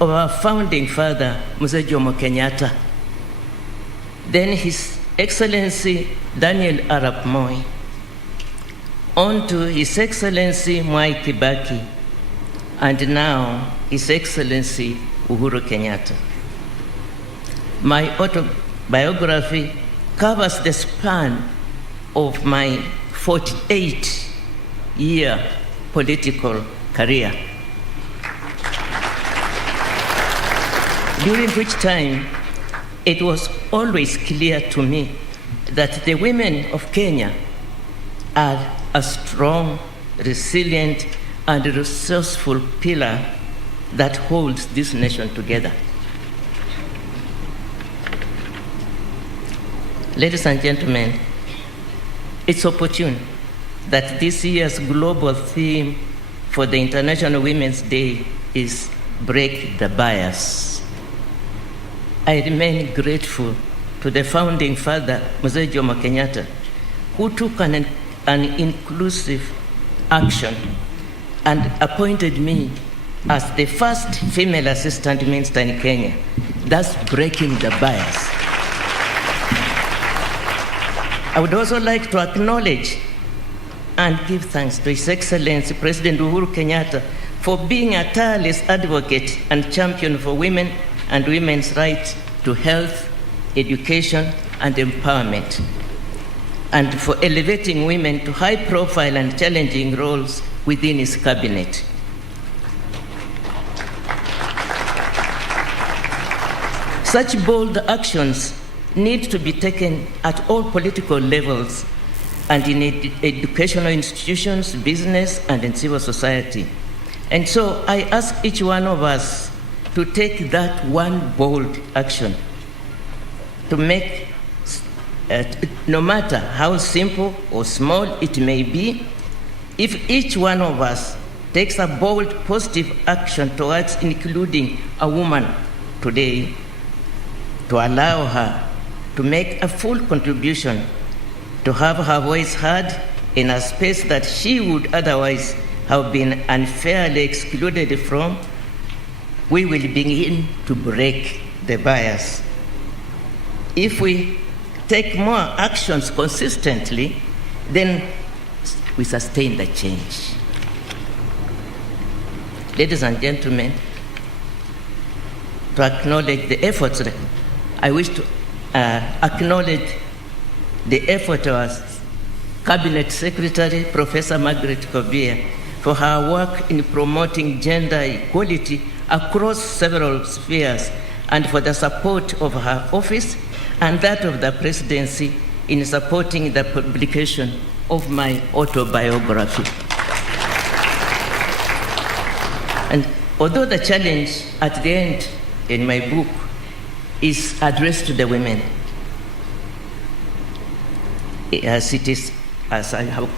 of our founding father, Mzee Jomo Kenyatta, then His Excellency Daniel Arap Moi, on to His Excellency Mwai Kibaki, and now His Excellency Uhuru Kenyatta. My autobiography covers the span of my 48-year political career, during which time it was always clear to me that the women of Kenya are a strong, resilient, and resourceful pillar that holds this nation together. Ladies and gentlemen, it's opportune that this year's global theme for the International Women's Day is Break the Bias. I remain grateful to the founding father, Mzee Jomo Kenyatta, who took an inclusive action and appointed me as the first female assistant minister in Kenya, thus breaking the bias. I would also like to acknowledge and give thanks to His Excellency President Uhuru Kenyatta for being a tireless advocate and champion for women and women's right to health, education, and empowerment, and for elevating women to high-profile and challenging roles within his cabinet. Such bold actions need to be taken at all political levels and in educational institutions, business, and in civil society. And so I ask each one of us to take that one bold action to make, no matter how simple or small it may be, if each one of us takes a bold, positive action towards including a woman today, to allow her to make a full contribution, to have her voice heard in a space that she would otherwise have been unfairly excluded from, we will begin to break the bias. If we take more actions consistently, then we sustain the change. Ladies and gentlemen, to acknowledge the efforts, I wish to acknowledge the effort of our Cabinet Secretary, Professor Margaret Kobia, for her work in promoting gender equality across several spheres, and for the support of her office and that of the presidency in supporting the publication of my autobiography. And although the challenge at the end in my book is addressed to the women, as it is, as I have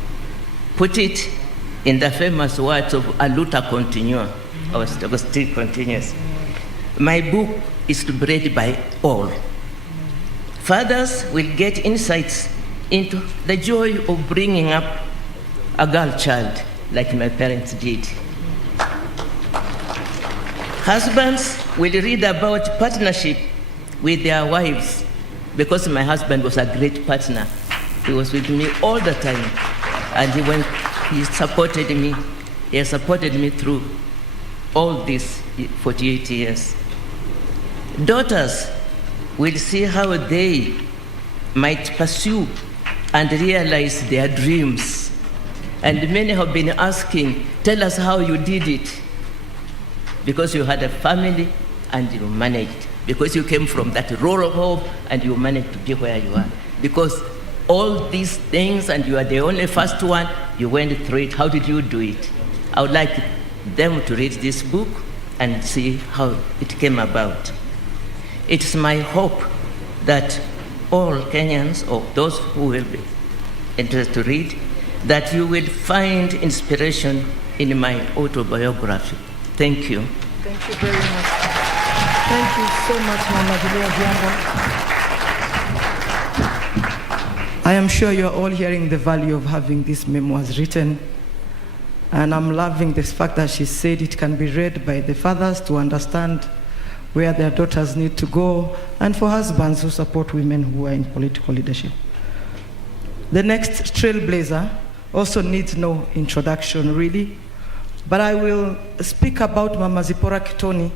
put it in the famous words of a luta continua, or still continuous. My book is to be read by all. Fathers will get insights into the joy of bringing up a girl child, like my parents did. Husbands will read about partnership with their wives, because my husband was a great partner. He was with me all the time, and he supported me. He has supported me through all these 48 years. Daughters will see how they might pursue and realize their dreams. And many have been asking, tell us how you did it. Because you had a family and you managed. Because you came from that rural home and you managed to be where you are. Because all these things and you are the only first one, you went through it. How did you do it? I would like them to read this book and see how it came about. It's my hope that all Kenyans, or those who will be interested to read, that you will find inspiration in my autobiography. Thank you. Thank you very much. Thank you so much, Mama Julia Biambo. I am sure you're all hearing the value of having these memoirs written. And I'm loving this fact that she said it can be read by the fathers to understand where their daughters need to go, and for husbands who support women who are in political leadership. The next Trailblazer also needs no introduction, really. But I will speak about Mama Zipporah Kitoni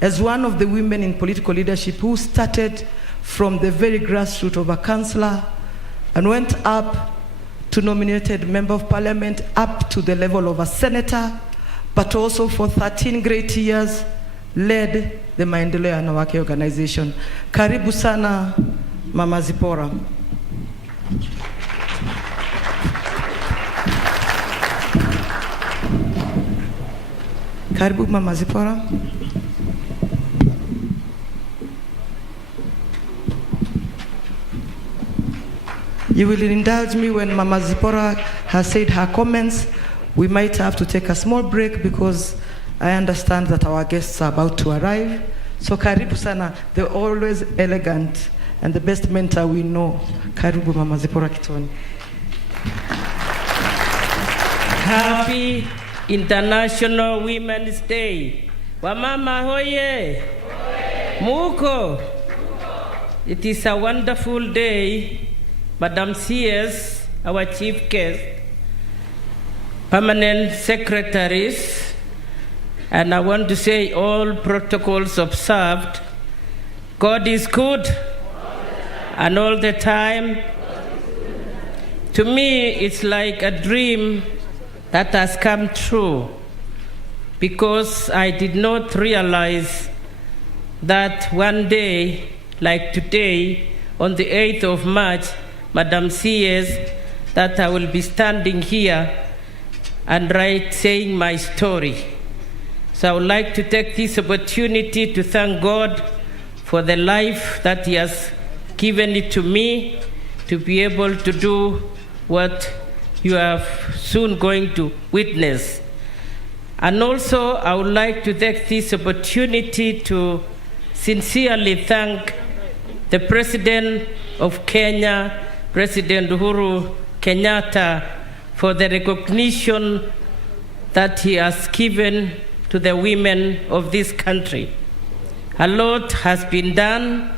as one of the women in political leadership who started from the very grassroots of a councillor and went up to nominated member of parliament, up to the level of a senator, but also for 13 great years led the Maendeleo ya Wanawake organization. Karibu sana, Mama Zipporah. Karibu, Mama Zipporah. You will indulge me when Mama Zipporah has said her comments. We might have to take a small break because I understand that our guests are about to arrive. So karibu sana, the always elegant and the best mentor we know. Karibu, Mama Zipporah Kitoni. Happy International Women's Day. Wamama hoye. Muko. It is a wonderful day. Madam CS, our chief guest, permanent secretaries, and I want to say all protocols observed. God is good, and all the time. To me, it's like a dream that has come true, because I did not realize that one day, like today, on the 8th of March, Madam CS, that I will be standing here and saying my story. So I would like to take this opportunity to thank God for the life that He has given it to me to be able to do what you are soon going to witness. And also, I would like to take this opportunity to sincerely thank the President of Kenya, President Uhuru Kenyatta, for the recognition that he has given to the women of this country. A lot has been done,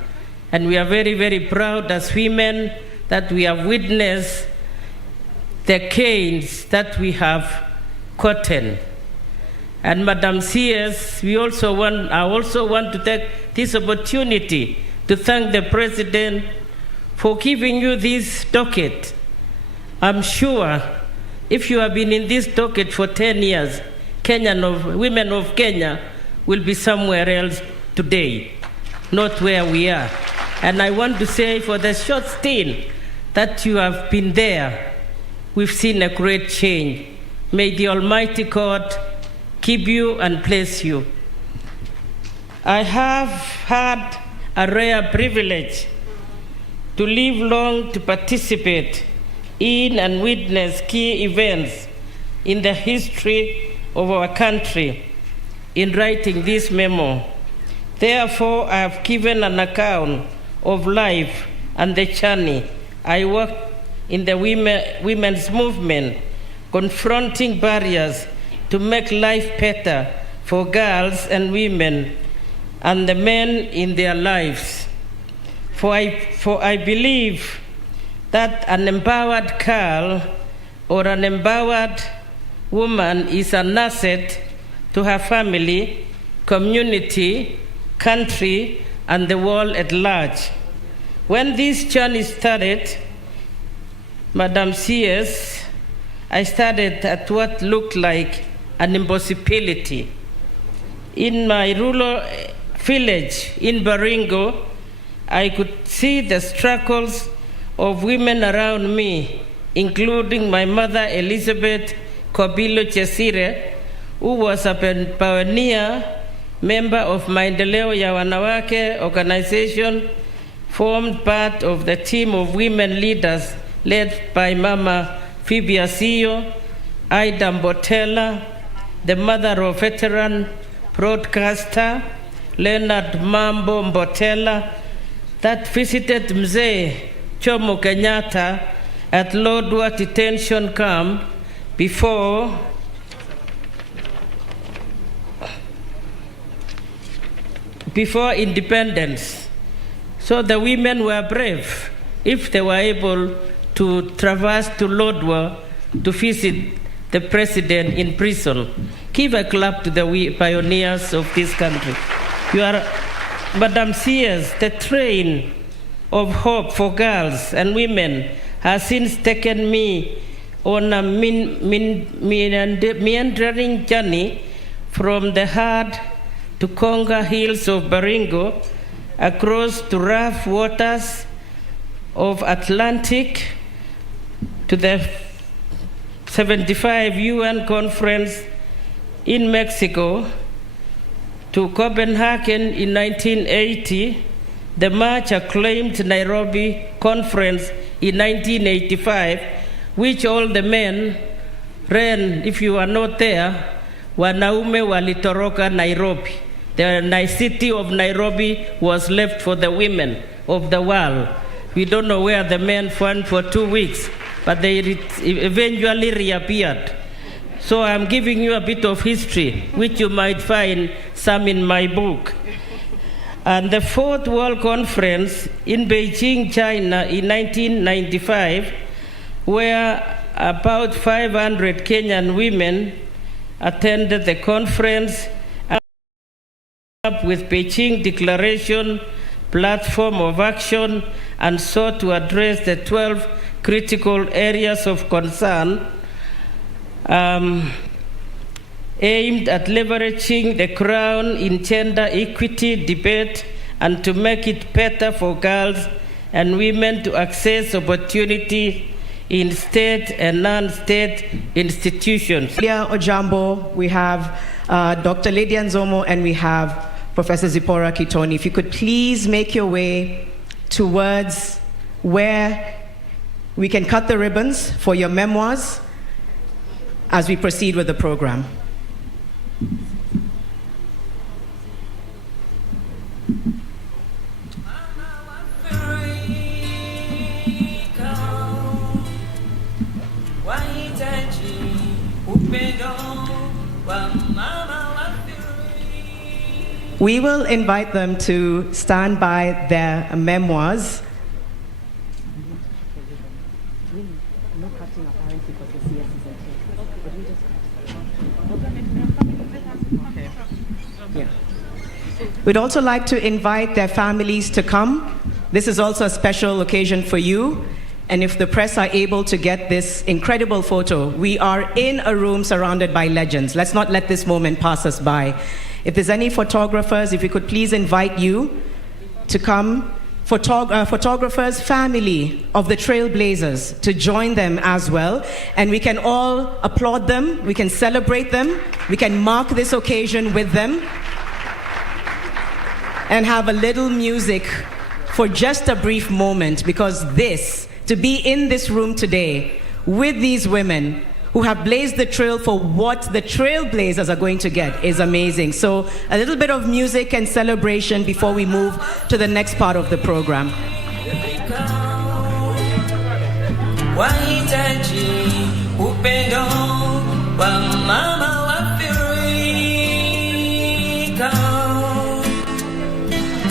and we are very, very proud as women that we have witnessed the gains that we have gotten. And Madam CS, I also want to take this opportunity to thank the President for giving you this docket. I'm sure if you have been in this docket for 10 years, women of Kenya will be somewhere else today, not where we are. And I want to say, for the short stint that you have been there, we've seen a great change. May the Almighty God keep you and bless you. I have had a rare privilege to live long to participate in and witnessed key events in the history of our country in writing this memo. Therefore, I have given an account of life and the journey I worked in the women's movement, confronting barriers to make life better for girls and women and the men in their lives. For I believe that an empowered girl or an empowered woman is an asset to her family, community, country, and the world at large. When this journey started, Madam CS, I started at what looked like an impossibility. In my rural village in Baringo, I could see the struggles of women around me, including my mother, Elizabeth Kobilo Chesire, who was a pioneer member of Maendeleo ya Wanawake organization, formed part of the team of women leaders led by Mama Phoebe Asio, Ida Mbotela, the mother of veteran broadcaster Leonard Mambo Mbotela, that visited Mzee Jomo Kenyatta at Lodwar detention camp before independence. So the women were brave if they were able to traverse to Lodwar to visit the president in prison. Give a clap to the pioneers of this country. You are, Madam CS, the train of hope for girls and women has since taken me on a meandering journey from the hard to Conga hills of Baringo, across to rough waters of Atlantic, to the 75 UN conference in Mexico, to Copenhagen in 1980, the much acclaimed Nairobi conference in 1985, which all the men ran. If you are not there, wanaume walitoroka Nairobi. The city of Nairobi was left for the women of the world. We don't know where the men went for 2 weeks, but they eventually reappeared. So I'm giving you a bit of history, which you might find some in my book. And the Fourth World Conference in Beijing, China in 1995, where about 500 Kenyan women attended the conference up with Beijing Declaration, platform of action, and sought to address the 12 critical areas of concern aimed at leveraging the crown in gender equity debate and to make it better for girls and women to access opportunity in state and non-state institutions. Lydia Ojambo, we have Dr. Lydia Nzomo, and we have Professor Zipporah Kitoni. If you could please make your way towards where we can cut the ribbons for your memoirs as we proceed with the program. We will invite them to stand by their memoirs. We'd also like to invite their families to come. This is also a special occasion for you. And if the press are able to get this incredible photo, we are in a room surrounded by legends. Let's not let this moment pass us by. If there's any photographers, if we could please invite you to come. Photographers, family of the Trailblazers, to join them as well. And we can all applaud them, we can celebrate them, we can mark this occasion with them, and have a little music for just a brief moment, because this to be in this room today with these women who have blazed the trail for what the Trailblazers are going to get is amazing. So a little bit of music and celebration before we move to the next part of the program. Wahitaji upendo wa mama wa Afrika,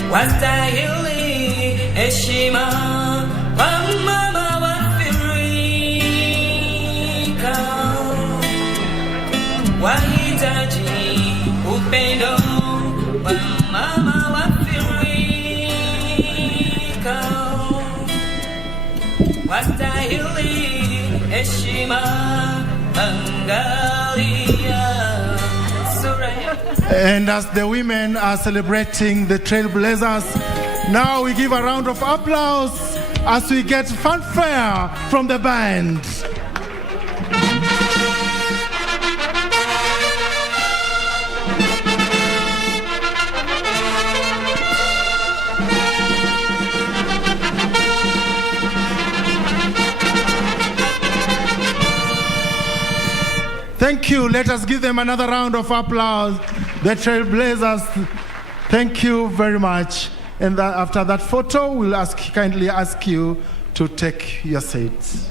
wastahili heshima wa mama wa Afrika, wahitaji upendo wa mama wa Afrika, wastahili heshima angalia suraya. And as the women are celebrating the Trailblazers, now we give a round of applause as we get fanfare from the band. Thank you. Let us give them another round of applause. The Trailblazers, thank you very much. And after that photo, we'll kindly ask you to take your seats.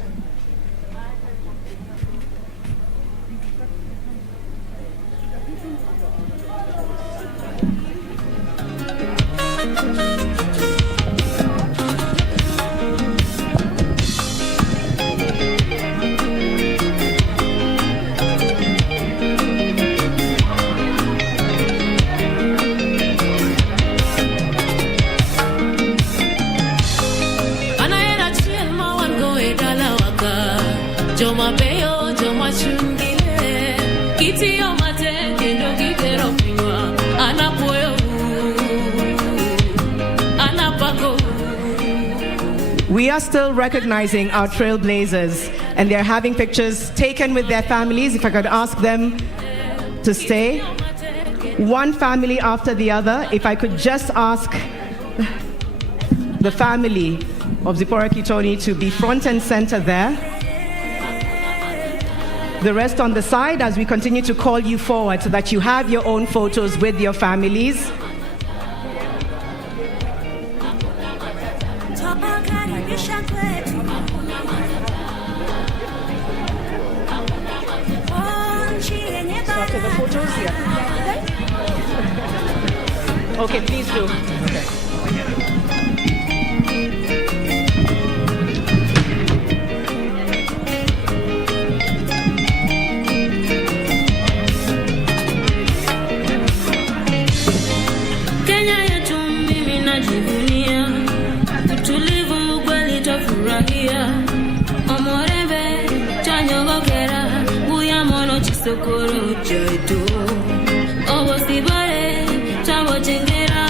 We are still recognizing our Trailblazers, and they're having pictures taken with their families. If I could ask them to stay, one family after the other. If I could just ask the family of Zipporah Kitoni to be front and center there. The rest on the side as we continue to call you forward so that you have your own photos with your families. After the photos, yeah. Okay, please do. Okay. Kenya yetu mimi najivunia, utulivu kweli tafurahia, omorebe chanyogokera, buya mono chisokoro chaito, obosibare chabo chengera.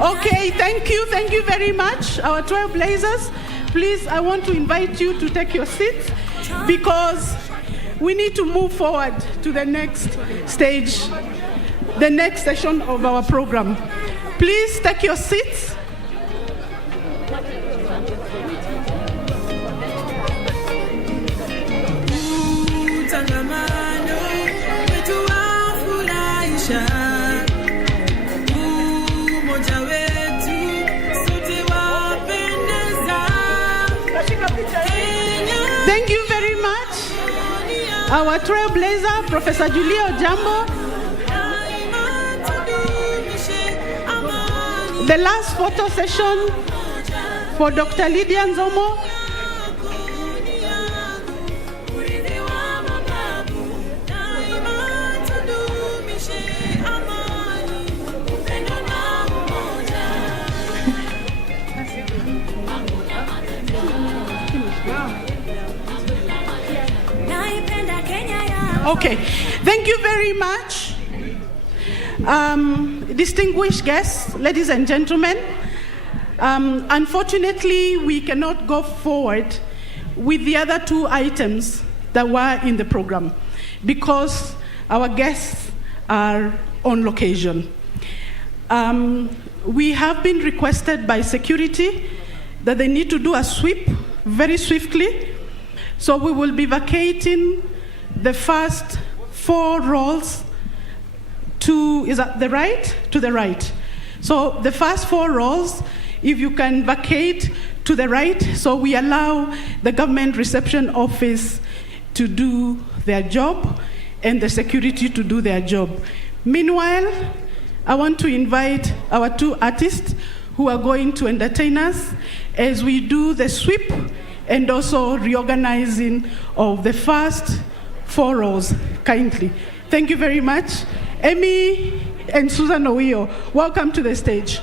Okay, thank you very much, our Trailblazers. Please, I want to invite you to take your seats because we need to move forward to the next stage, the next session of our program. Please take your seats. Thank you very much, our Trailblazer, Professor Julia Ojambo. The last photo session for Dr. Lydia Nzomo. Okay, thank you very much. Distinguished guests, ladies and gentlemen, unfortunately, we cannot go forward with the other two items that were in the program because our guests are on location. We have been requested by security that they need to do a sweep very swiftly. So we will be vacating the first 4 rows to the right. So the first 4 rows, if you can vacate to the right, so we allow the government reception office to do their job and the security to do their job. Meanwhile, I want to invite our 2 artists who are going to entertain us as we do the sweep and also reorganizing of the first 4 rows, kindly. Thank you very much. Amy and Susan Owio, welcome to the stage.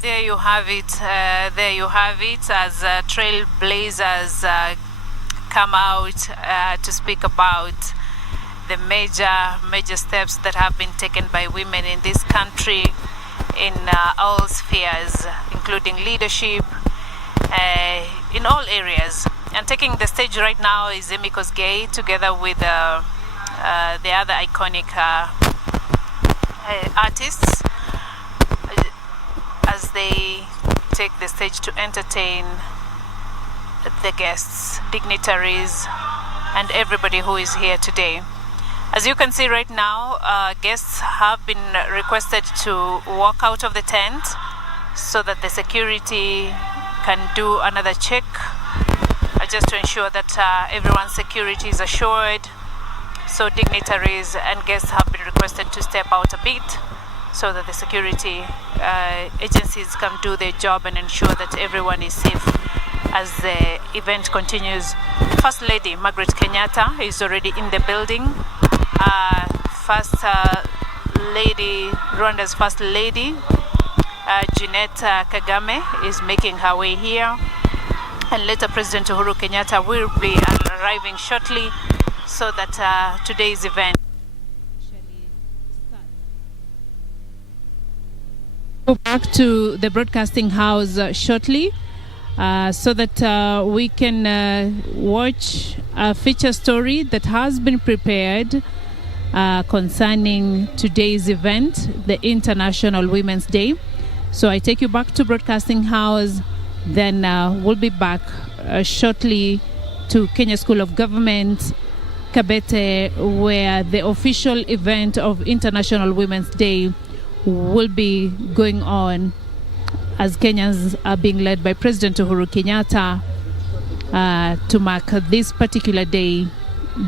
There you have it. There you have it as Trailblazers come out to speak about the major steps that have been taken by women in this country in all spheres, including leadership in all areas. And taking the stage right now is Amy Kosgei, together with the other iconic artists, as they take the stage to entertain the guests, dignitaries, and everybody who is here today. As you can see right now, guests have been requested to walk out of the tent so that the security can do another check, just to ensure that everyone's security is assured. So dignitaries and guests have been requested to step out a bit so that the security agencies can do their job and ensure that everyone is safe as the event continues. First Lady Margaret Kenyatta is already in the building. First Lady, Rwanda's First Lady, Jeanette Kagame, is making her way here. And later President Uhuru Kenyatta will be arriving shortly so that today's event go back to the broadcasting house shortly so that we can watch a feature story that has been prepared concerning today's event, the International Women's Day. So I take you back to broadcasting house, then we'll be back shortly to Kenya School of Government, Kabete, where the official event of International Women's Day will be going on as Kenyans are being led by President Uhuru Kenyatta to mark this particular day,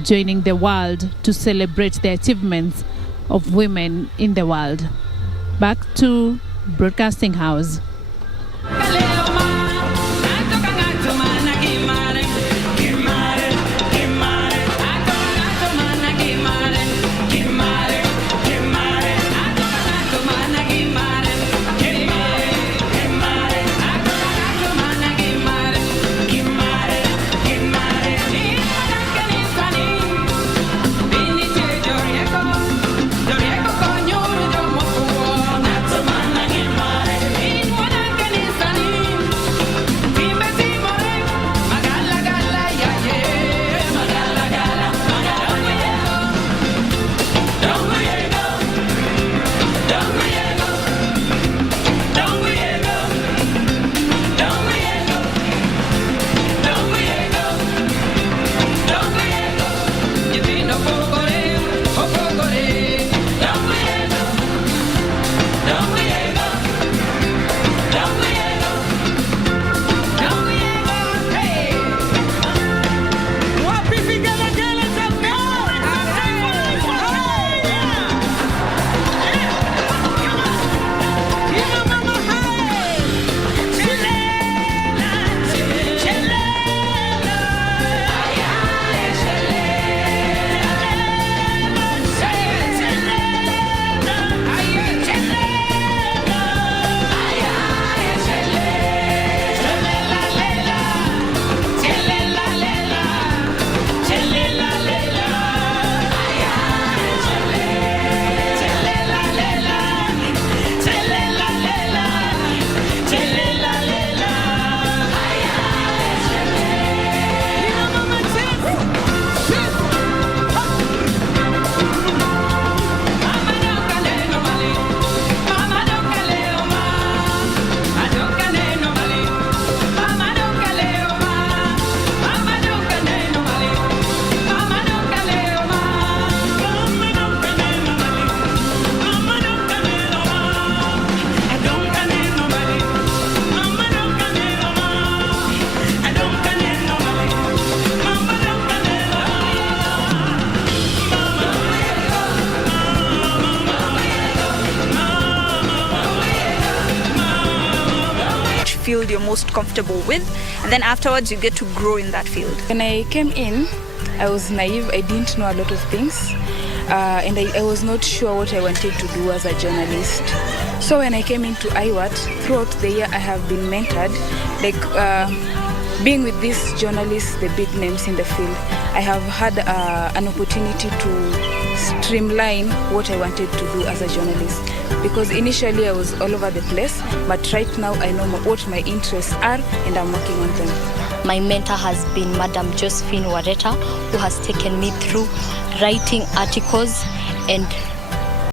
joining the world to celebrate the achievements of women in the world. Back to Broadcasting House. Sunny. field you're most comfortable with, and then afterwards you get to grow in that field. When I came in, I was naive. I didn't know a lot of things, and I was not sure what I wanted to do as a journalist. So when I came into IWAT, throughout the year I have been mentored, like being with these journalists, the big names in the field. I have had an opportunity to streamline what I wanted to do as a journalist, because initially I was all over the place, but right now I know what my interests are and I'm working on them. My mentor has been Madam Josephine Wareta, who has taken me through writing articles and